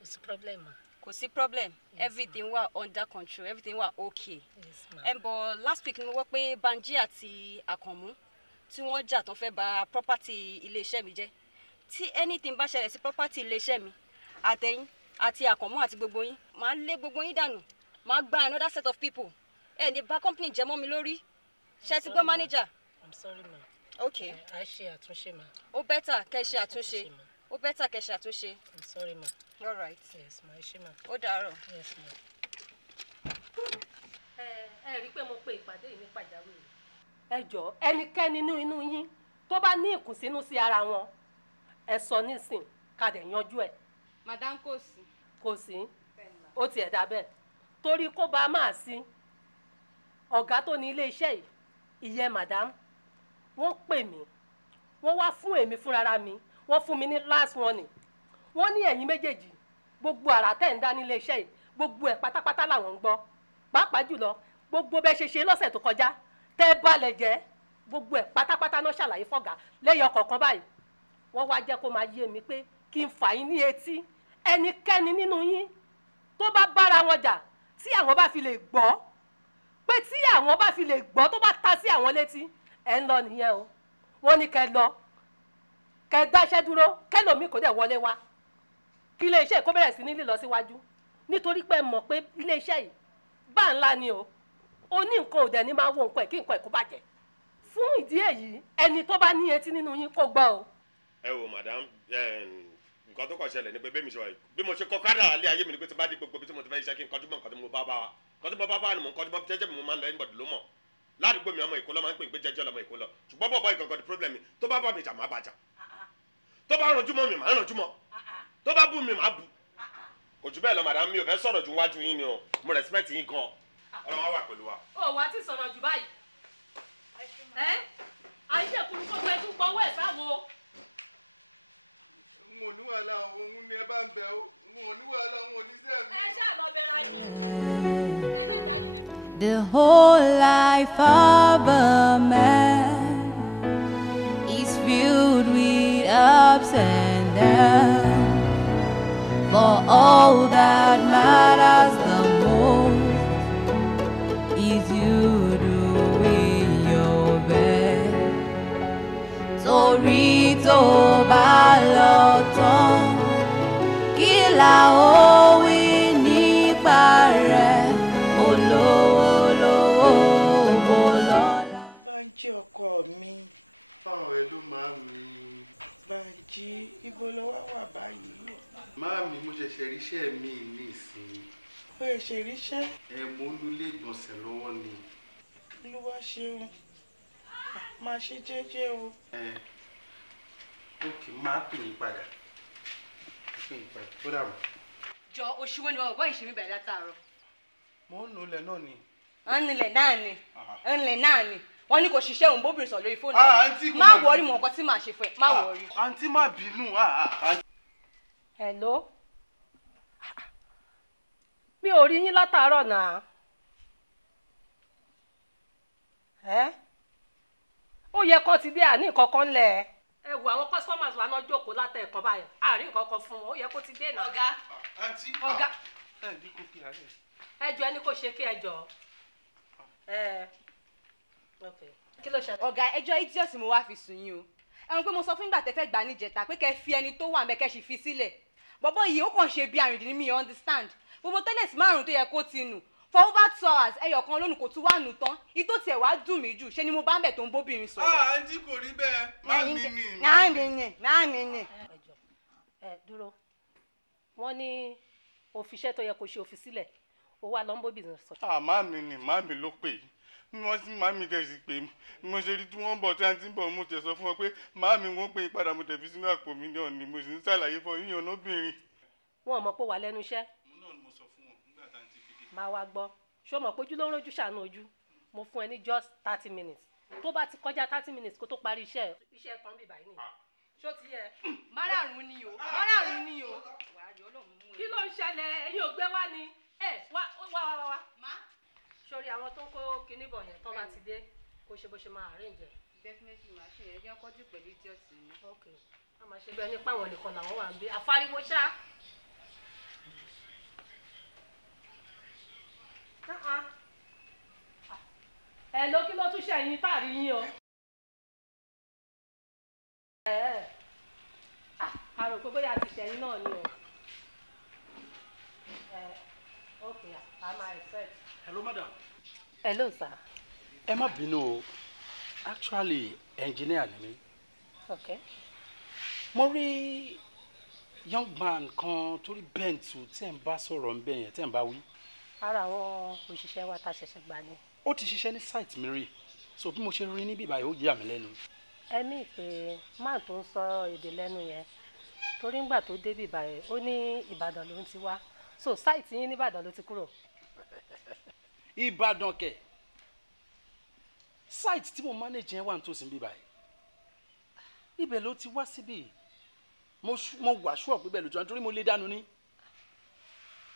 kò sí problem ma. kò sí problem everything wà under control everything wà okay. yes ma. But last week ni mo wọ́ pé Banji àti Àkànmú tí wọ́n jà tó fẹ́ bà property iléeṣẹ́ mi jẹ́ tí anything bá ṣẹlẹ̀ sí property iléeṣẹ́ mi àtẹ̀yìn àti Àkànmú àti gbogbo yín màá lé gbogbo yín dànù màá gba another set of people ní bá company jẹ mọ́ mi lórí ṣe ti gbọ́ manager. I'm sorry ma. okay. a ṣe àtúnṣe ma. ó bẹ́tà kẹ́ ṣe àtúnṣe ó bẹ́tà kẹ́ ṣe àtúnṣe. I'm sorry ma. all right. yes ma ẹ ṣe ma. ó dàárọ̀. yes ma. ẹ rí i pé mo pe ìpàdé yìí ní pàjáwìrì. ẹ jọ̀ọ́ ẹnikẹ́ni nínú yín tó bá ní ìkùnsínú sí ara wọn ẹ sọ nísìn ká dẹ̀ yanjú ẹ̀. madam kò sí. kò sí ó tiẹ̀ dà bẹ́ẹ̀ torí kó bá máa sí ọ̀gá tó ní ilé iṣẹ́ yìí ìyẹn madam wọ́n pè mí wọ́n wá fún èmi fúnra mi wọ́n fún mi ní last warning wọ́n ní ẹ̀yin méjèèjì gbogbo àrà tẹ̀ ń dá nílé iṣẹ́ yìí gbogbo ẹ̀ pátápátá làwọn ń gbọ́ pàápàá jùlọ gbogbo bẹ́ẹ̀ ṣe ṣe lọ́sẹ̀ tó kọjá tẹ́ balẹ̀ jẹ́ gbogbo ẹ̀ pátápátá náà ṣàlàyé fọ́gà lẹ́yìn ọ̀kọ̀ọ̀kan báyìí wọ́n wá jẹ́ kó máa yé mi pé kí n fà yín ní etí ẹnikẹ́ni nínú yín tó bá bára wọn jà tí àwọn bá fi lè gbọ́ pé tí àwọn bá fi lè gbọ́ tó bá ta sí àwọn létí ẹ̀ ń lọ nìyẹn o wọ́n ní kẹ́ lọ kẹ́ dáṣẹ́ dúró kẹ́lòmíì kò dẹ̀ wọlé wá kí iléeṣẹ́ kó bẹ̀rẹ̀ sí ní lílọ síwájú nítorí pé mọ̀ pé iléeṣẹ́ yìí bá ńlá ni o ó ní nǹkan ò dẹ̀ ní máa wo nǹkan ẹ̀ kí nǹkan ẹ̀ kó bàjẹ́ fún ìdí èyí ẹni tó bá ní etí nínú yín kó gbọ́ o. ẹ wo madam nǹkan tó kàn ṣẹlẹ̀ ni pé bẹ́ẹ̀ mi sọ yìí bí mo ṣe kọ́ kádà alẹ́ ayé mi ni pé tí bá dé gbogbo bí tí mo ti fẹ́ iṣẹ́ kí n kọjú mọ́ nǹkan tí mo bá bá wa nǹkan tí mo bá bá wa ni mo ń kọjú mọ́ jẹ́jẹ́ mi mo máa ń lọ anybody ló mọ̀ ládùúgbò mi ọmọ Èkó lọ máa ń pè pé jẹ́jẹ́ lọmọ Èkó lọ ṣùgbọ́n bọ́ọ̀bọ́ ìgangan di problem mi tó bá bá mi jà má bàjá tó bá rànjú mọ́ mi má rànjú mọ́ tó bá bú mi má bú kò jù bẹ́ẹ̀ lọ madam mi ò fẹ́ sọ̀rọ̀ ju wájú yín ni o mo respect yín gan Ọlọ́run wà pẹ̀lú wa. ó wá tí sọ̀rọ̀ jù báyìí àyè kúrú kó gbẹ tún gbọ́wọ́ ẹ̀ sáwo. n ò ní wàhálà òun ni ẹ bá ń bẹ ó n ò ní wàhálà òun ò ní sẹ́ẹ̀ mi. ẹ ṣáà lọ bẹ̀rẹ̀ ayé ẹlẹ́dàá yìí ni. The whole life of a man is filled with ups and downs, but all that matters the most is you doing your best. Torí tó bá lọ tán, kí la ó wí nípa rẹ̀, olówó lówó lọ́la. Bánjí ọkọ mi. báwo ẹ ló máa mi. Bánjí ibo ló wá wà báyìí. máa mi mo ṣẹ̀ṣẹ̀ ríṣẹ́ mi ní ìsìn. ó yẹ ṣe ríṣẹ́. mo ń lulẹ̀ ìgbọ̀nsẹ̀ lọ́wọ́ ni. Olúwa ṣeun máa ṣe jẹ́jẹ́ o. ókè máa pè yín padà. ó dàbọ̀. jọ oṣù wo ni wọn bọ́ ìṣe mi bẹ̀rẹ̀ látàárọ̀. mo ń nulẹ̀ náà ni. ńlẹ̀ náà ni ńlẹ̀ náà ni wọ́n ní kò ṣiṣẹ́ òun bóbìnrin sọ lórí fóònù àǹtí má wọrí mọ̀ nǹkan tí màá ṣe fún ẹ má wọrí. àǹtí má bínú. hello mi ò rí yín látàárọ̀ náà ó yẹ kó ti dé àní nǹkan kan lẹ̀ ẹ wo àwọn customers wa náà jókòó látẹ̀ ẹ̀kan báyìí àárín nǹkan kan fún wọn ó yẹ kó ti dé náà. ọ̀gá àǹtí ọ̀gá ẹ jọ ẹni kò ṣe kí ẹ jọ kí ló ṣẹlẹ̀. ọ̀gá ẹjọ́ idiot mo wá fi sùn yín o ẹ̀wọ̀n pé mo sọ fún ìgbà tẹ́fẹ́ gbà níjẹta pé kẹ́ fi ẹni tó wà mẹ́kẹ́ sì fi sílẹ̀ bọ́bọ́ yìí ó kàn ṣe bí àrìndín mi understand gbogbo tẹ́lẹ̀sì márùn-ún tó yẹ kó ti nù for over 2 hours ẹyọ kan lónìí kò tún wà nù tán itó tiẹ̀ wá dùn mí jù ṣé ni mo bá ń bẹ̀ tó ń bóbìnrin sọ̀rọ̀. àǹtí kò rí bẹ́ẹ̀ má mi nì. máa mi nì. ẹ dúró wọ́n ní o fi iṣẹ́ tó yẹ kó ṣe o fi sílẹ̀ o wá lọ ń bóbi sọ. màámi ni màámi ló pè é wọ́n sì màámi tẹ̀sí pé mo ṣe rí tí wọ́n bọ̀ tí àǹtí bọ̀ mo tẹ̀ sọ fún wọn pé màámi wọ́n pè é padà mo tẹ̀ fi sínú àpò mi náà ni mo sì ń ṣàlàyé fún yíyan ọ̀nàbìnrin. wọn ò mọ̀ pé wà lẹ́nu iṣẹ́. náà ni mo sọ fún wọn nígbà tá à ń ti fi dé. máa wá gbọ́ ṣó mọ̀ pé ojú ló ń rojú ṣàánú ojú mo fún ẹ ní just 30 minutes tó bá ti kọjá 30 minutes kó tó parí iṣẹ́ tán bíbá yìí nìyí ṣó ti yẹ. márààrún ni o márààrún ni o. kí ló ń ṣẹlẹ̀ ẹ̀yin ò gbé wá ni wá sórí àwọn tó ń kó kinní bọ̀ yẹn tán bá ti dé kó ṣe bó ṣe máa arrange. definitely máa ṣe ẹjọ́ kọ́jú pẹ̀lú idiot ni. ok a máa ṣe bẹ́ẹ̀ nípa àwọn nìkan làwọn wà ń gbé àfáriwo ṣá. ẹ ló kí ló tún ṣe ẹ̀yin táàrí yín o. a rò pé bóyá ti ṣẹ̀yìn náà ni o. ok a máa expect. Hello, madam. Hello, sir. Ẹ má bínú o. Actually, engineer ni mí. Okay. Mo rí young man kan torí bẹ́ǹtù tí ẹ̀ ń bá sọ̀rọ̀ ń bẹ̀ yẹn tí ẹ̀ ń bá wí. Ara àwọn òṣìṣẹ́ wa tá a ṣẹ̀ṣẹ̀ gbà ni. Ó ti ṣiṣẹ́ ní site mi rí. So bí mo ṣe rí níbí báyìí ó yà mí lẹ́nu. Ẹ mí pé máà tó ń sọ èdè lẹ́nu yẹn torí ńgbà tó débí báyìí ó ní Ìbàdàn ló ń ti wá. So site yín ní Ìbàdàn ló ti kúrò. Ìbàdàn kẹ̀ site tí mo manage yẹn wà nítòsí bí báyìí ibẹ̀ ló ti wá síbí mo wà ṣúọ̀ pé bẹ́ẹ̀ ló ti wá nítorí mo lè dánu ní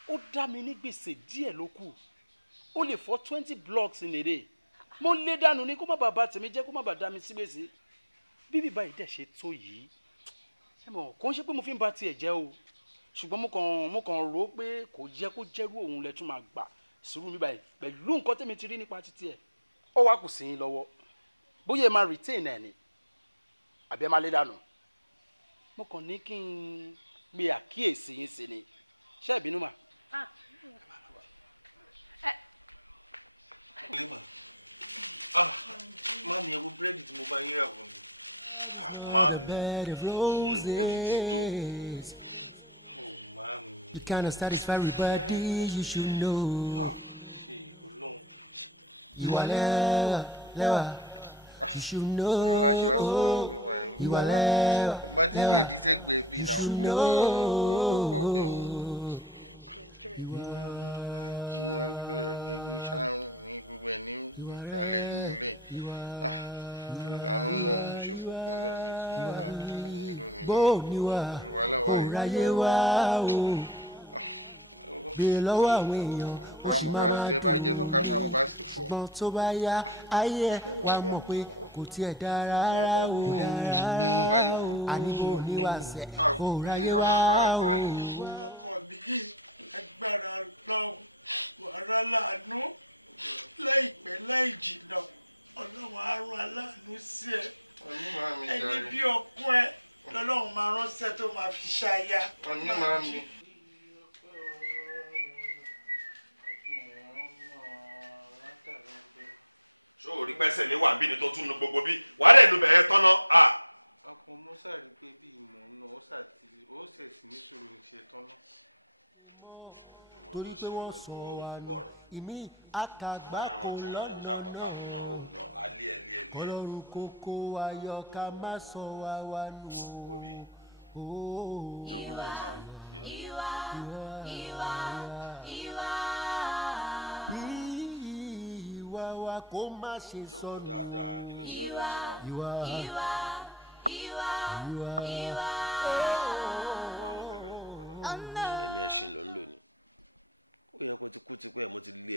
ó dá mi ní gbèsè díẹ̀ ló kù ó lè fọ́ 20 blocks in a day mo lè dánu ní kó má bàa bà tèmi jẹ́ kó má bàa dá mi sí gbèsè bíbí báyìí dẹ̀ ṣe tó yìí ẹ mọ̀ kò ń ṣe pé mo fi ń ba tiẹ̀ jẹ́ o ṣùgbọ́n mo kàn rò ó pé kò jẹ́ kó jẹ́rú òun lẹ tún máa gbà sùúrù mi báyìí pẹ̀lú nǹkan tẹ́mi ti rí nípa títí ẹ̀ ó wá kù sí yín lọ́wọ́ bóyá ẹ máa retain ẹ̀ ni àbí ẹ máa lé dànù mo kàn ní kí n gbé àkíyèsí yín sí ni ṣé ìbínú mà. Mami, ẹ wo búrẹ́dì tí mo bá yín rà wọ̀ ni. Mami, You cannot satisfy everybody, you should know. You are lewa, you should know. You are lewa, you should know. Bó ni wà, òráyé wá o. Bèrè lọ́wọ́ àwọn èèyàn, ó sì máa ṣùgbọ́n tó bá yá ayé ẹ̀ wá mọ̀ pé kò tiẹ̀ dá rárá o. Àníbò ní wàṣẹ, òráyé wá o. Ọkọ mi, agbára Ọlọ́run, wàrà láàánú, láìpẹ́ láì jìnnà, Ọlọ́run á rán aláàánú sí ẹ. Ẹni bí ọkọ ẹ lọ́lọ́run máa ránṣẹ́ tó máa fi ṣáyà. ṣó o rí pẹ́sẹ̀ mi wà bí ni tó tún nu gbogbo bí wàá dẹ̀ nu bẹ̀rẹ̀ tán náà. ọkọ musa rí pé bí ìmọ̀ náà ó ṣèṣì ní sùúrù ṣe tán náà. Torí pé wọ́n sọ wa ní ìmí àkàgbà kò lọ́nà náà. Ọlọ́run kókó ayọ̀ ká má sọ wa nù o. Ìwà wa kó má ṣe sọnù. Ẹ̀mí ẹṣin ló ń lò ní. Ó yẹ kó ti kú ti pẹ́ mo ti lé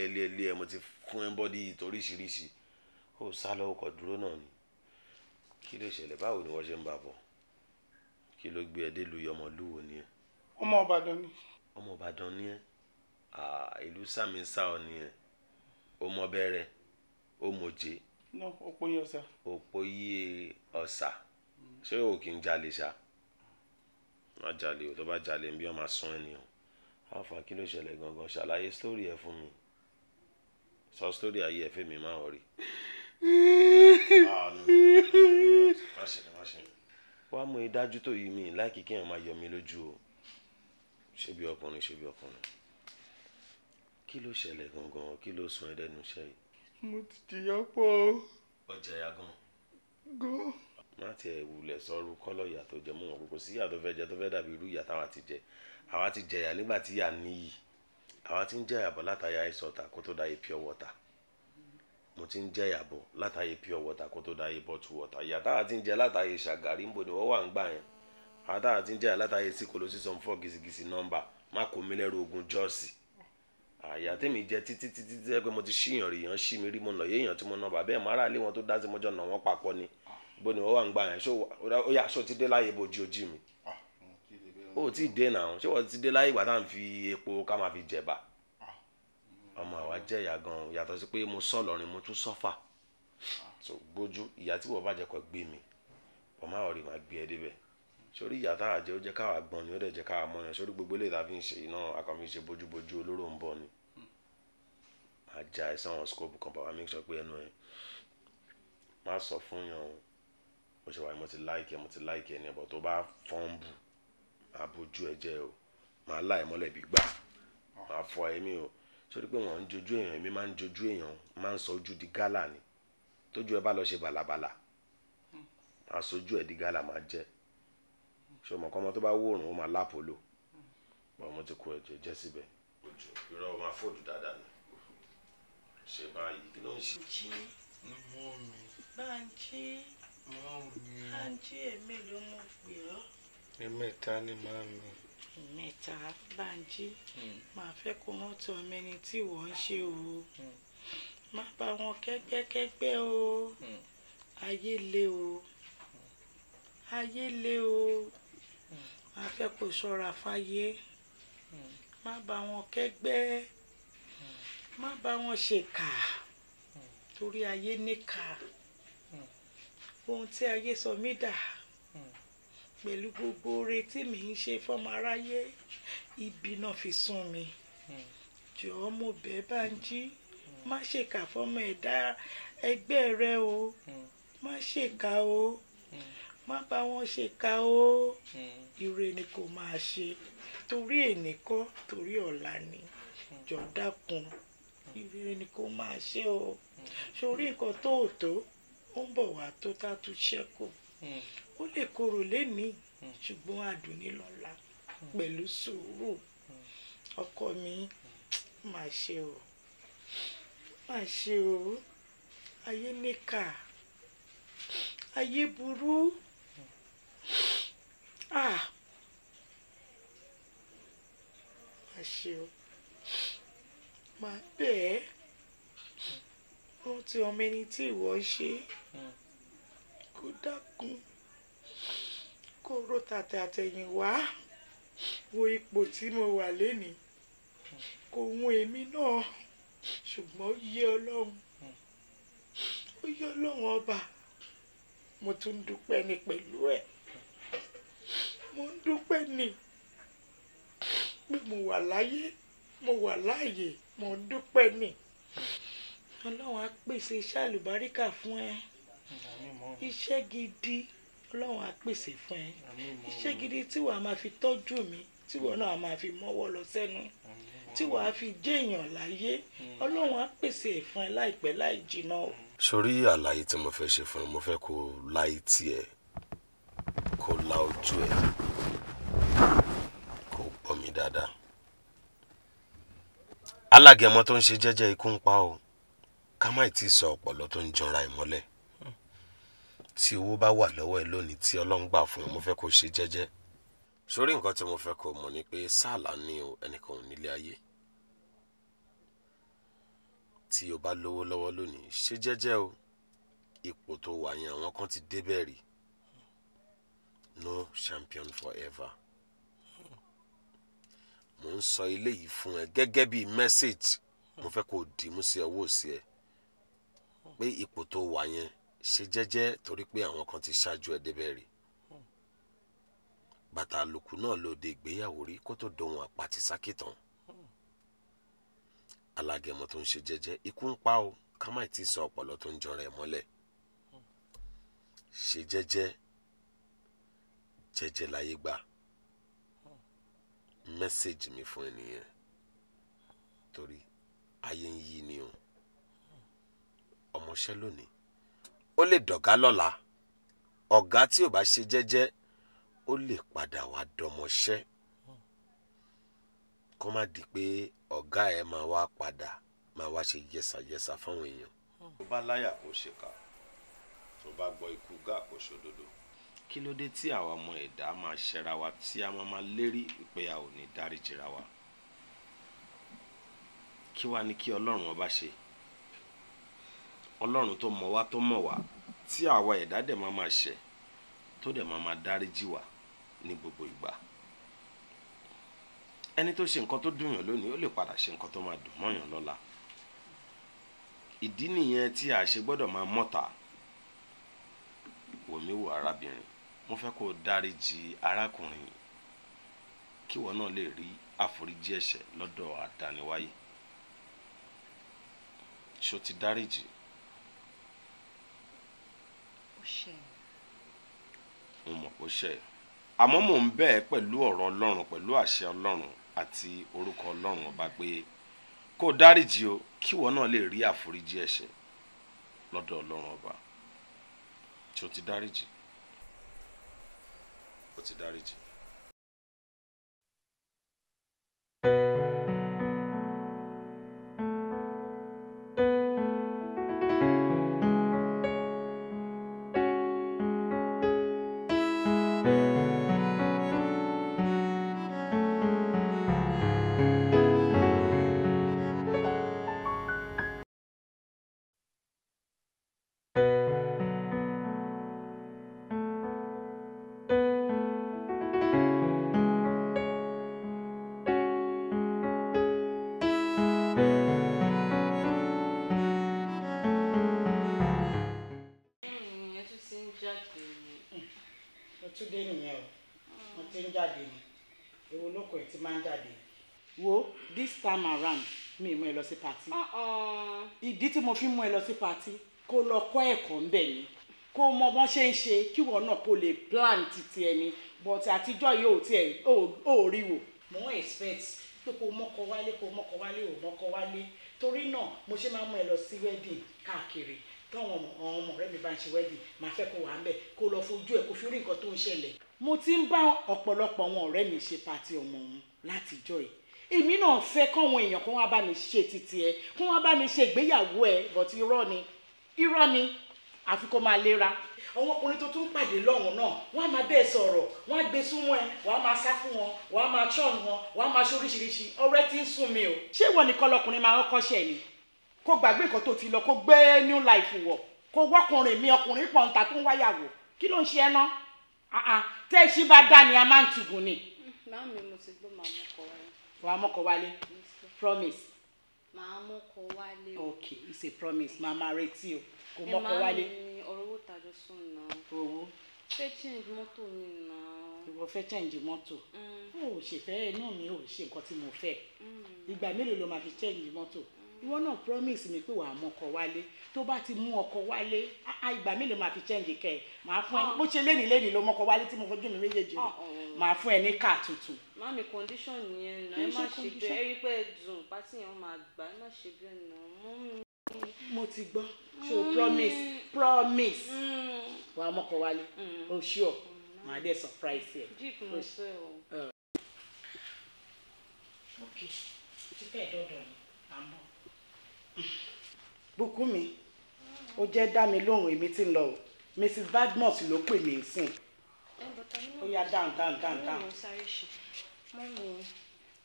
ẹ mo ti fún ẹ bọ́dí toríṣiríṣi ó sá lọ́wọ́ kọ dúró náà ni. Kí ló ṣẹlẹ̀ báwo ni wọ́n ṣe ń bá bọ̀ kí ló gbé ẹ dé lu Ọmọlúwo ni ẹ. Ọmọ Ìbàdàn ni. Ọmọ Ìbàdàn ni ẹ ìlú sàmì sá ọ ni ẹ ọmọ bẹ̀rẹ̀ ọmọje. No, Òpóyè Ọ̀sà. Òpóyè Ọ̀sà ṣé o kì í jalè ṣá má jalè o tó bá jalè ń bí ọ máa sún ẹnìyàn. Àfà kí ló ṣẹlẹ̀ gangan ṣàlàyé sítórì ẹ fún mi sọ sítórì ayé ẹ fẹ́ mi máa wọrí. Wàá mú ìdájú tó yí mi láìkí kí èèyàn máa yọ mí lójú o ṣé bí ọkùnrin ṣé bí ọkùnrin kí ló ṣẹlẹ̀ gangan kí ló sún ẹ dẹ́nu iṣẹ́ yìí. mo ti jìyà pọ̀ o. ọjà ya gan. gan. má tiẹ̀ wulẹ̀ sọ́rú kọ́lọ̀ ìyà tó jẹ mọ́ wọn kókó sí ìyà tó fẹ́ jẹ tó fẹ́ dàbí irú ìyà táwa ti jẹ àwa ti jẹyà nígbà tí ìyà níyì àwa ti ń jẹyà bọ̀ látàyà ìsọ̀tà kó tó dáyé pure water mo ti ń jẹyà bọ̀ látàyè pure water kó tó dáyé bottle water ìyà táwa ti ń jẹ látàyè ṣàgàrí ń bò ní wọ́n wà ń gbà yẹn àwọn táwa ti ń jẹyà látàyè sí kòló sí some 4 gìsìgìsì nọ́mbà má kó mi lẹ́rù ogun jọ́ọ̀sì àyà tèmi jẹ títí pé mo ti ṣíyàn rí yàn ṣí mi rí mo nà yéèyàn tí mo nà bàbá ẹ̀ mara lé wọn tó dá sí mọ́jọ́ nà wọ́n papọ̀ ni bó ni wọ́n wà ń gbà yẹn ó yà ṣó ti dé láyé bojú ojú mi ó ti dé náà ṣé wọ́n ti dé láyé ìgbà tá à ń fi epo ká máa fi jẹ̀bà ọmọ àwa jẹ́ ìyá gan yàtọ̀ sí pé mo sọ lọ́rin mo tún sọ́fà so gbójú ìyá tí wọ́n bá jẹ́ kó gbé mi ọmọ àwọn rí máa gbé ẹ débẹ̀ sórí ìyá tá a jẹ ó jẹ́ káwa gbọ́n ni ó dẹ̀ jẹ́ káwa mọ̀yàn sórí gbogbo eléyìí tá a fi ń ṣe iná akọ̀mí ṣe bójúbójú olóró ń bọ̀ ni máa ja ẹ̀sán àwọn scope kan bàbá make sure pé ẹnu ẹ má sọ fún yàn o mo ṣe wà mo ti láìkẹ́ ẹni ẹ̀bọ̀ tó bá fọ́nbù àbójú ẹ jẹ́ o máa láì mọ́lẹ̀ bí gbà máa fọ ẹ̀mí o sórí pé wọ́n ń jojú èèyàn èmi máa ń jojú èèyàn máa ń sọ ojú di gálà ni tójú ẹ bá lọ ṣe bàlàbàlà máa sojú ẹ di gálà máa jẹ́ ṣé o mọ̀ kọ́mọ tó bá wòrùn ó máa lápòlò bọ́n mo ti kó ẹ̀jẹ̀ jẹ́ síbẹ̀. ojú irọ́ máa fòdù dáadáa ni ṣe báyìí kí ló ń ṣe. jí mọ́ mi. Bánjí. mọ́ mi. Bánjí èmi ló mú pè ọ́. ẹ̀mẹ́ta ni màá mi. ẹ̀mẹ́ta Bánjí. màá fẹ́ kó rántí ọmọ ẹni tí wọ́n ń ṣe o. má bá wọn kẹ́gbẹ́kẹ́gbẹ́ o. ayé le o. ayé le o. má fẹ́ kó ṣọ́ra fáyé. má bá wọn kẹ́gbẹ́. má bá wọn ṣèkà. torí ayé níkà. ohun tí ayé sọ mí dà. pẹ̀lú gbogbo oore tí mi ń ṣe fọ́mọ aráyé ibi náà fi sún mi. jọ̀ọ́ mo bẹ̀ Bánjí má ṣèkà fọ́mọ ẹ̀dá ẹgbẹ́ rẹ o. má ṣèkà o. má bá wọn ṣèkà o. ire ni kò máa ṣe torí èní kọ́ torí ọ̀la ni. jọ̀ọ́ dákun ire ni kò máa ṣe o. sórí nǹkan tó ò tó ó ń bọ̀ wá tó tá tún ṣẹ́kù. ó lè korò lénìí ṣùgbọ́n adùn ní lọ́la pẹ̀lú sùúrù. ọkọ mi má ṣe o. má ṣe o. ayé níkà. ayé burú. má ṣe o. má bẹ́ẹ̀ rántí ọmọ ẹni tí ìwọ ṣe kó dákun kó rò tàtẹ àtẹ̀yìn wá wo ipò tí mo wà lénìí kò wọ́n èmi náà ṣùgbọ́n ó yé Ọlọ́run ọba mo tún ń dúpẹ́ ní pẹ̀lú ẹ̀ mo ń dúpẹ́ ní pé mo wà láyé mo wà láàyè mo ń dúpẹ́ ní. Ọlọ́run á pèsè iṣẹ́ àlùbáríkà fún ẹ. iṣẹ́ gidi Ọlọ́run á pèsè fún ẹ. iṣẹ́ gidi tí wàá máa fi tọ́jú mi tí wàá náà máa fi mọ́wọ́ lọ sẹ́nu tí wàá fi jẹ́ èèyàn láyé Ọlọ́run á pèsè ẹ̀ fún ẹ láìpẹ́ láì jìnnà o. sórí àlàyé tí mo fẹ́ ṣe fún ẹ mo fẹ́ kó láì tiẹ̀ kó la ojú ẹ kó gbọ́ mi dáadáa. alágẹmọ tó ń ṣe jẹ́jẹ́ ikú ń pa o ká má tí ì sọ ọpọlọ tó ń jọra ìmọ́lẹ̀ tí owó bá wà lọ́wọ́ ẹ lónìí tí Ọlọ́run gbà fún ẹ mo fẹ́ kó ṣe jẹ́jẹ́ sórí nǹkan tí mo fẹ́ kó mọ̀ ni pé sáàlà ní o ẹnìkan ò nílé ayé tí o bá lówó lọ́wọ́ lónìí ṣe jẹ́jẹ́ o ipò tó wà yẹn àwọn kan ti débẹ̀ rí no champion forever mo ń sọ eléyìí fún ẹ gẹ́gẹ́ bí message mo fẹ́ kó dìímú sí ọwọ́ sí ẹ pé ipò tó wà yẹn ṣe jẹ́jẹ́ torí pé àwọn kan ti ṣáájú ẹ débẹ̀ rí bàtà àlòkù náà lòdì ìgbéyàwó rí kó tó dohun àpàtì sákìtàn alágẹmọ tó ń ṣe jẹ́jẹ́ ikú ń pa o ká má tí ì sọ ọpọlọ tó ń jọra ẹ mọ́lẹ̀ ṣe jẹ́jẹ́ jẹ́jẹ́ láyé gbà mẹ́sẹ̀gì mi fún ẹnìyẹn torí ayé ń yí ni o ọmọọṣẹ́ lónìí ó lè dọ̀gá lọ́la ọ̀gá tí ò bá ṣe jẹ́jẹ́ ó lè padà wá dọmọṣẹ́ kó má di pé ọ̀gá ẹ̀ máa wá padà máa wá ṣe yẹsàyẹsà fáwọn èèyàn. tó bá láyà kó ṣèkà tó bá gbọ́ ikú gá kó ṣòdodo. kí ló dé tí àwa ọmọ ẹ̀dá máa ṣẹra wa tí a máa lérí pé a ò ní dáríjìra wa? kí wá ní kí ọlọ́run ọba ṣe? ọlọ́run tó mọ̀ wá tó mọ̀ wá tí àwa ẹ̀dá dẹ̀ máa ṣẹ̀ tó dẹ̀ máa dáríjì wá ní gbogbo ìgbà. ẹni tó ṣe nǹkan tó dùn yàn lónìí ó lè padà ṣe nǹkan tó máa dùn mọ́yàn lọ́la. ìdí nìyẹn tí a ṣe gbọ́dọ̀ máa mọ̀ta. wòmí wò arábìnrin mo fẹ́ kó o dáríjì arákùnrin yìí kí ìwọ náà lè rí àforíjì ẹ̀ṣẹ̀ lọ́dọ̀ àdániwáyé. ṣó ti dáríjì? ó ṣe mo mọ̀ pé ó ṣe àmọ́ mò ń bẹ̀ ẹ́ pẹ̀lú ọ̀rọ̀ ọlọ́run pẹ̀lú àṣẹ ọlọ́run àti orúkọ ọlọ́run ọba pé kó o dáríjì o kí ìwọ náà lè rí àforíjì ẹ̀ṣẹ̀ lọ́dọ̀ ọlọ́run ọba. ṣó ti dáríjì? ó ti dáríjì. Túndé nìyẹn o wọ́n ti ń jáde ni èwo lóko ẹ̀ ti máa ń jáde wo this time around mi mú ẹ lọ sí pati ìdí tí mo fi mú ẹ lọ sí pati kó lọ kọ́ ẹ̀kọ́ ńbẹ̀ ni kó mọ bọ́n ṣe ń ṣe kí wọ́n náà kó lè plan títí ẹni but àtijọ́ yìí ò tiẹ̀ ò rí wò mo ń expect pé kó mọ́kọ wálé ò mọ́kọ wálé torí náà mo ṣe máa mú ẹ lọ sí wedding káàkiri táwọn ọmọ ọ̀rẹ́ mi bá ń ṣe wedding máa fẹ́ kó wà ń bẹ̀ kó lọ fojú ẹ̀ kó fi rí nǹkan tó ń ṣẹlẹ̀. mo ti ń bá ọ̀pọ̀lọpọ̀ àwọn ọ̀rẹ́ mi ṣe pati ọmọ òun látijọ́ yìí èmi náà fẹ́ káwọn èèyàn kó wá bá mi ṣe títí ẹ kó wá bá mi ṣe ìgbéyàwó ẹ but irọ́ ni àfi kó máa lera. àwọn ọkùnrin tó tún pàdé lọ́hùn náà wọ́n á máa bẹ́ẹ̀ sọ̀rọ̀ wọ́n á gbé súnmọ́ ẹ wọ́n á máa sá fún wọn wọ́n á máa ṣọ́ọ̀nù wọn wọ́n á máa ṣe oríṣiríṣi ọ̀rẹ́ tí ń sún mi o. ṣé ìwọ nìkan lọkùnrin máa kọ́kọ́ ṣẹ̀ ni kó gbàgbé nǹkan tó ti lọ kó gbé new life wọ̀ kó wọ́kùnrin mi ọkùnrin pọ̀ǹta tó ń wáyàwó kí ló ń ṣe ẹ ná tẹ́ ẹ ṣí bá dá ni a máa ń tùgùn ni. Màámi mo ti gbọ́ màá mọ́kọ wálé. Wàá mọ́kọ wálé? Promise. Màá mọ́kọ wálé. Okay, it's a promise. Màá máa retí o. Kò mọ́kọ wálé. Màámi ọ̀rọ̀ owó tàjọ sùn náà. Owó? Fẹ́ change mọ́tò mi náà. Ìwọ fẹ́ change mọ́tò? Ó ṣe fẹ́ inú mi ò ṣe nǹkan tí mo fẹ́. Ìgbà mélòó ló máa fi change mọ́tò? Ìwọ náà promise mi pé wàá mọ́kọ wálé. Tó bá ti mú ọkọ wálé, ìgbà mélòó máa fi change kẹ́ ẹ̀? Màá fún ẹ bó ṣe lénìí ló mọ́kọ wálé tí mo fojú mi méjèèjì rí. Màá fún ẹ ní káà tuntun. Màámi condition yẹn náà ẹ má ṣe bẹ́ẹ̀ ẹ rí pé dùn pátì yẹn máa gbà ẹ má ṣe bẹ́ẹ̀ náà. Mo ti gbọ́. So promise. Wàá mọ́kọ wálé. O sure. Màá dé surprise ẹ. Jeep mo fẹ́ o. Okay. Ti fẹ́ dọ́dọ̀ ni. Àmọ́. Bùkúnmi, ó jẹ́ dá mi lóhùn èmi tí ń lọ o. Mrs. Badmus ló pè mí sìn. Ó yá down. Mo sáré ṣe. Mọ́mí,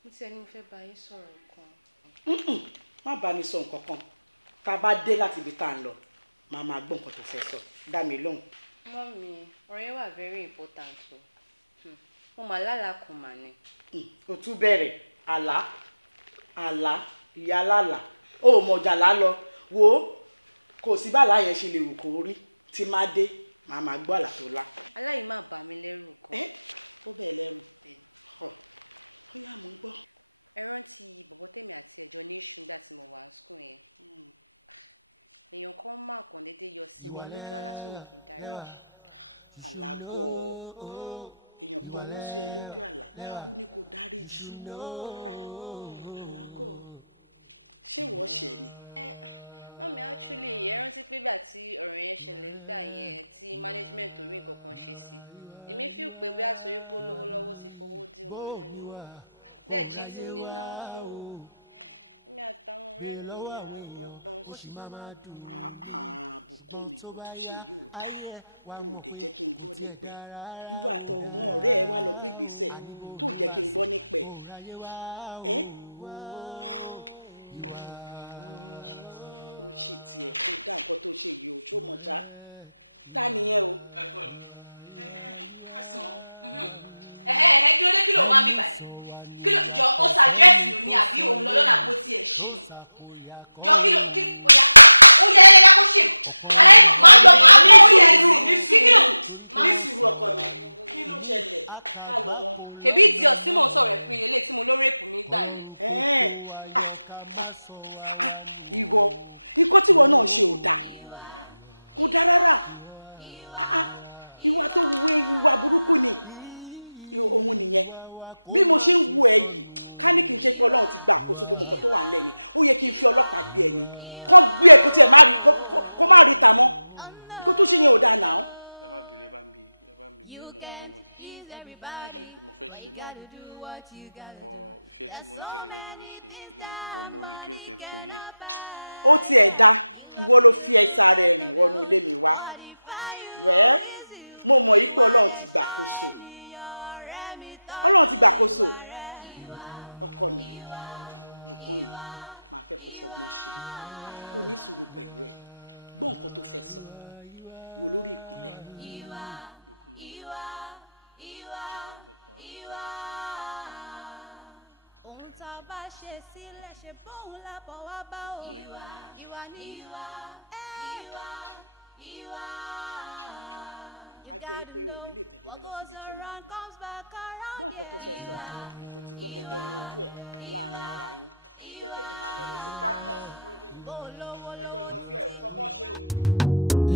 mo ti ẹni mo fẹ́ bá yín sọ̀rọ̀ kan. Má bá mi sọ nǹkan kan. Tá a bá dé láti ibi tá à ń lọ, màá máa gbọ́ nǹkan tó fẹ́ sọ. Dá mi lóhùn. Mọ́mí, ọ̀rọ̀ yẹn wà very important o. Mo mà lálàá kan mà ni. O tún bẹ̀rẹ̀ àlá ìyá lálàá ó mọ̀jà lálọ wo kò sí bàlá yẹn ṣe lè wù kó rí tí má dé màá máa gbọ́ àlá tó lá. aláyìí má bà mí lẹ́rù kan. ó bẹ̀ lẹ́rù ó yá mo ń gbọ́. ẹ rántí bọ̀bọ̀ tèmi àti ẹ̀jọ́ ní ṣúgà tí mo wà ní skul yẹn. èèyàn kan máa kàn déédéé yọ sí mi lójú àlá tó ní kí n dáríjì. alágọ̀ èèyàn kan lọ sí ẹ lójú àlá ó ní kó dáríjì alákọ̀ ṣé wọ́n ṣẹ̀ ni. Mọ́mí actually ẹ rántí pé gbà tí ọ̀rọ̀ yẹn ṣẹlẹ̀ ń gbà yẹn tí management orí nǹkan kan ṣe sí èmi feel pé bí àsọyé pé olówó lọ́wọ́ ti fowó dí wọn lẹ́nu dẹ́ cheat mi náà so mi àtàwọn ọ̀rẹ́ mi àtọ́gbọ́n sí. àbùkún mi kò tún ṣe yóò dá tó ò dé jẹ́ kí n gbọ́ nípẹ́ ìwọ àtọ̀wọ́n ọ̀rẹ́ ẹ wá lọ gbé ìgbésẹ̀ tó jẹ́ kí n gbọ́ nípẹ́ ó ṣì tiẹ̀ tó dá nǹkan tó ṣe yìí o ṣó mọ̀ ṣá tá nìyẹn o. Kí ló dé kí ló máa ń bí báyìí kí ló jọ ó ṣàjẹ́sì lò ní àbí òun lọ lọ́nà àgbo tí ẹ̀ ṣì nù jọ kí ló kí ó yá kó ṣe àlàyé máa lọ máa bọ́ ó yẹ sí kí ló ní sùúrù ọkọ mi kí ló ṣẹlẹ̀ ká lọ wọn. ṣebí ìdí ọ̀sìn mò ń sọ̀rọ̀ ẹ̀ fún ilé tí mo ló rèpù mi gbà yẹn. ìwọ ikọ́ tíwọ náà ṣe ò dáa kò dáa rárá ìwà tó wúwo ìwà burúkú ni òun nìyẹn bí mo ṣe ń wo ẹ yìí ká ní kí n ṣe pé Ọlọ́run ti gba àkóso gbogbo nǹkan tó wà nílẹ̀ ni ó yẹ kí n fi ọlọ́pàá gbé ẹ ni kán gbé ẹ kó tiẹ̀ kó má rí ta mọ́ kó tó ṣe yẹn ò dáa náà. ẹ má bínú ẹ bá mi bẹ̀ mọ́ mo ti ṣe pé mo fẹ́ ṣe náà bọ̀ ìfẹ́ tí mo ń ṣe gẹ́gẹ́ bí ṣe kiri bọ̀ mo regret ẹ̀ torí. ó tiẹ̀ dá ìwọ ló fi ẹsẹ̀ rẹ̀ rìn wọnú ilé mi wá rẹ̀ mo mọ̀ yí pé Ọlọ́run ti gbàkóso ọkọ mi bùkún mi máa fẹ́ kó fọgbọ́n ṣe kó ní sùúrù pẹ̀lú ẹ̀ gbọ́ nǹkan tó fẹ́ sọ wò lórí ìkúnlẹ̀. a jẹ́ pé ò ní lè tẹ̀lé mi lọ síbi tí mo ń lọ gbọ́ nǹkan tó fẹ́ sọ kò ti gbọ́ kẹjọ yanjú ẹ̀ láàrin ara yín jẹ́ kí èmi máa lọ ní sí badmus ẹjọ́ yanjú ẹ̀ fọgbọ́n ṣe o.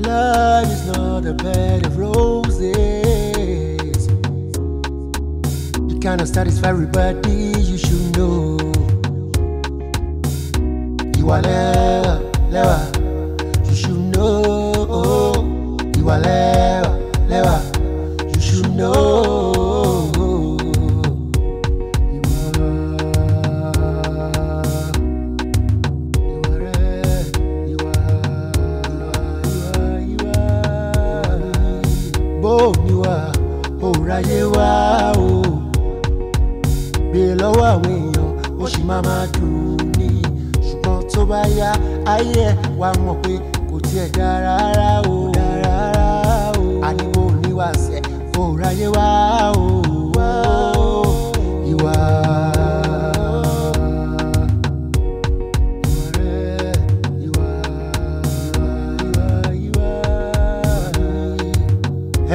Love is not a bed of roses. You cannot satisfy everybody, you should know. Ìwà lẹ́wà, you should know. Ìwà lẹ́wà, you should know. Ayé wa o bèè lọ́wọ́ àwọn èèyàn ó sì máa dùn ní ṣùgbọ́n tó bá yá ayé ẹ̀ wá mọ̀ pé kò tiẹ̀ dá rárá o àníwò níwàsẹ̀ òòrùn ayé wa o ìwà.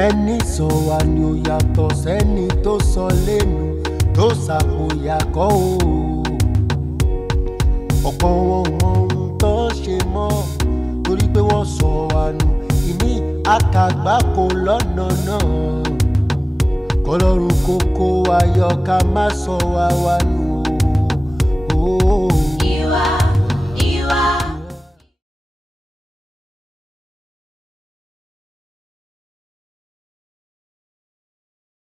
Ẹni sọ wá ni ó yàtọ̀ sẹ́ni tó sọ lẹ́nu tó ṣàpòyàkọ́ o. Ọ̀pọ̀ wọn mọ ohun tó ṣe mọ́ torí pé wọ́n sọ wá nù ìmí àkàgbákò lọ́nà náà. Kọ́lọ́run kókó wa yọ ká má sọ wá nù.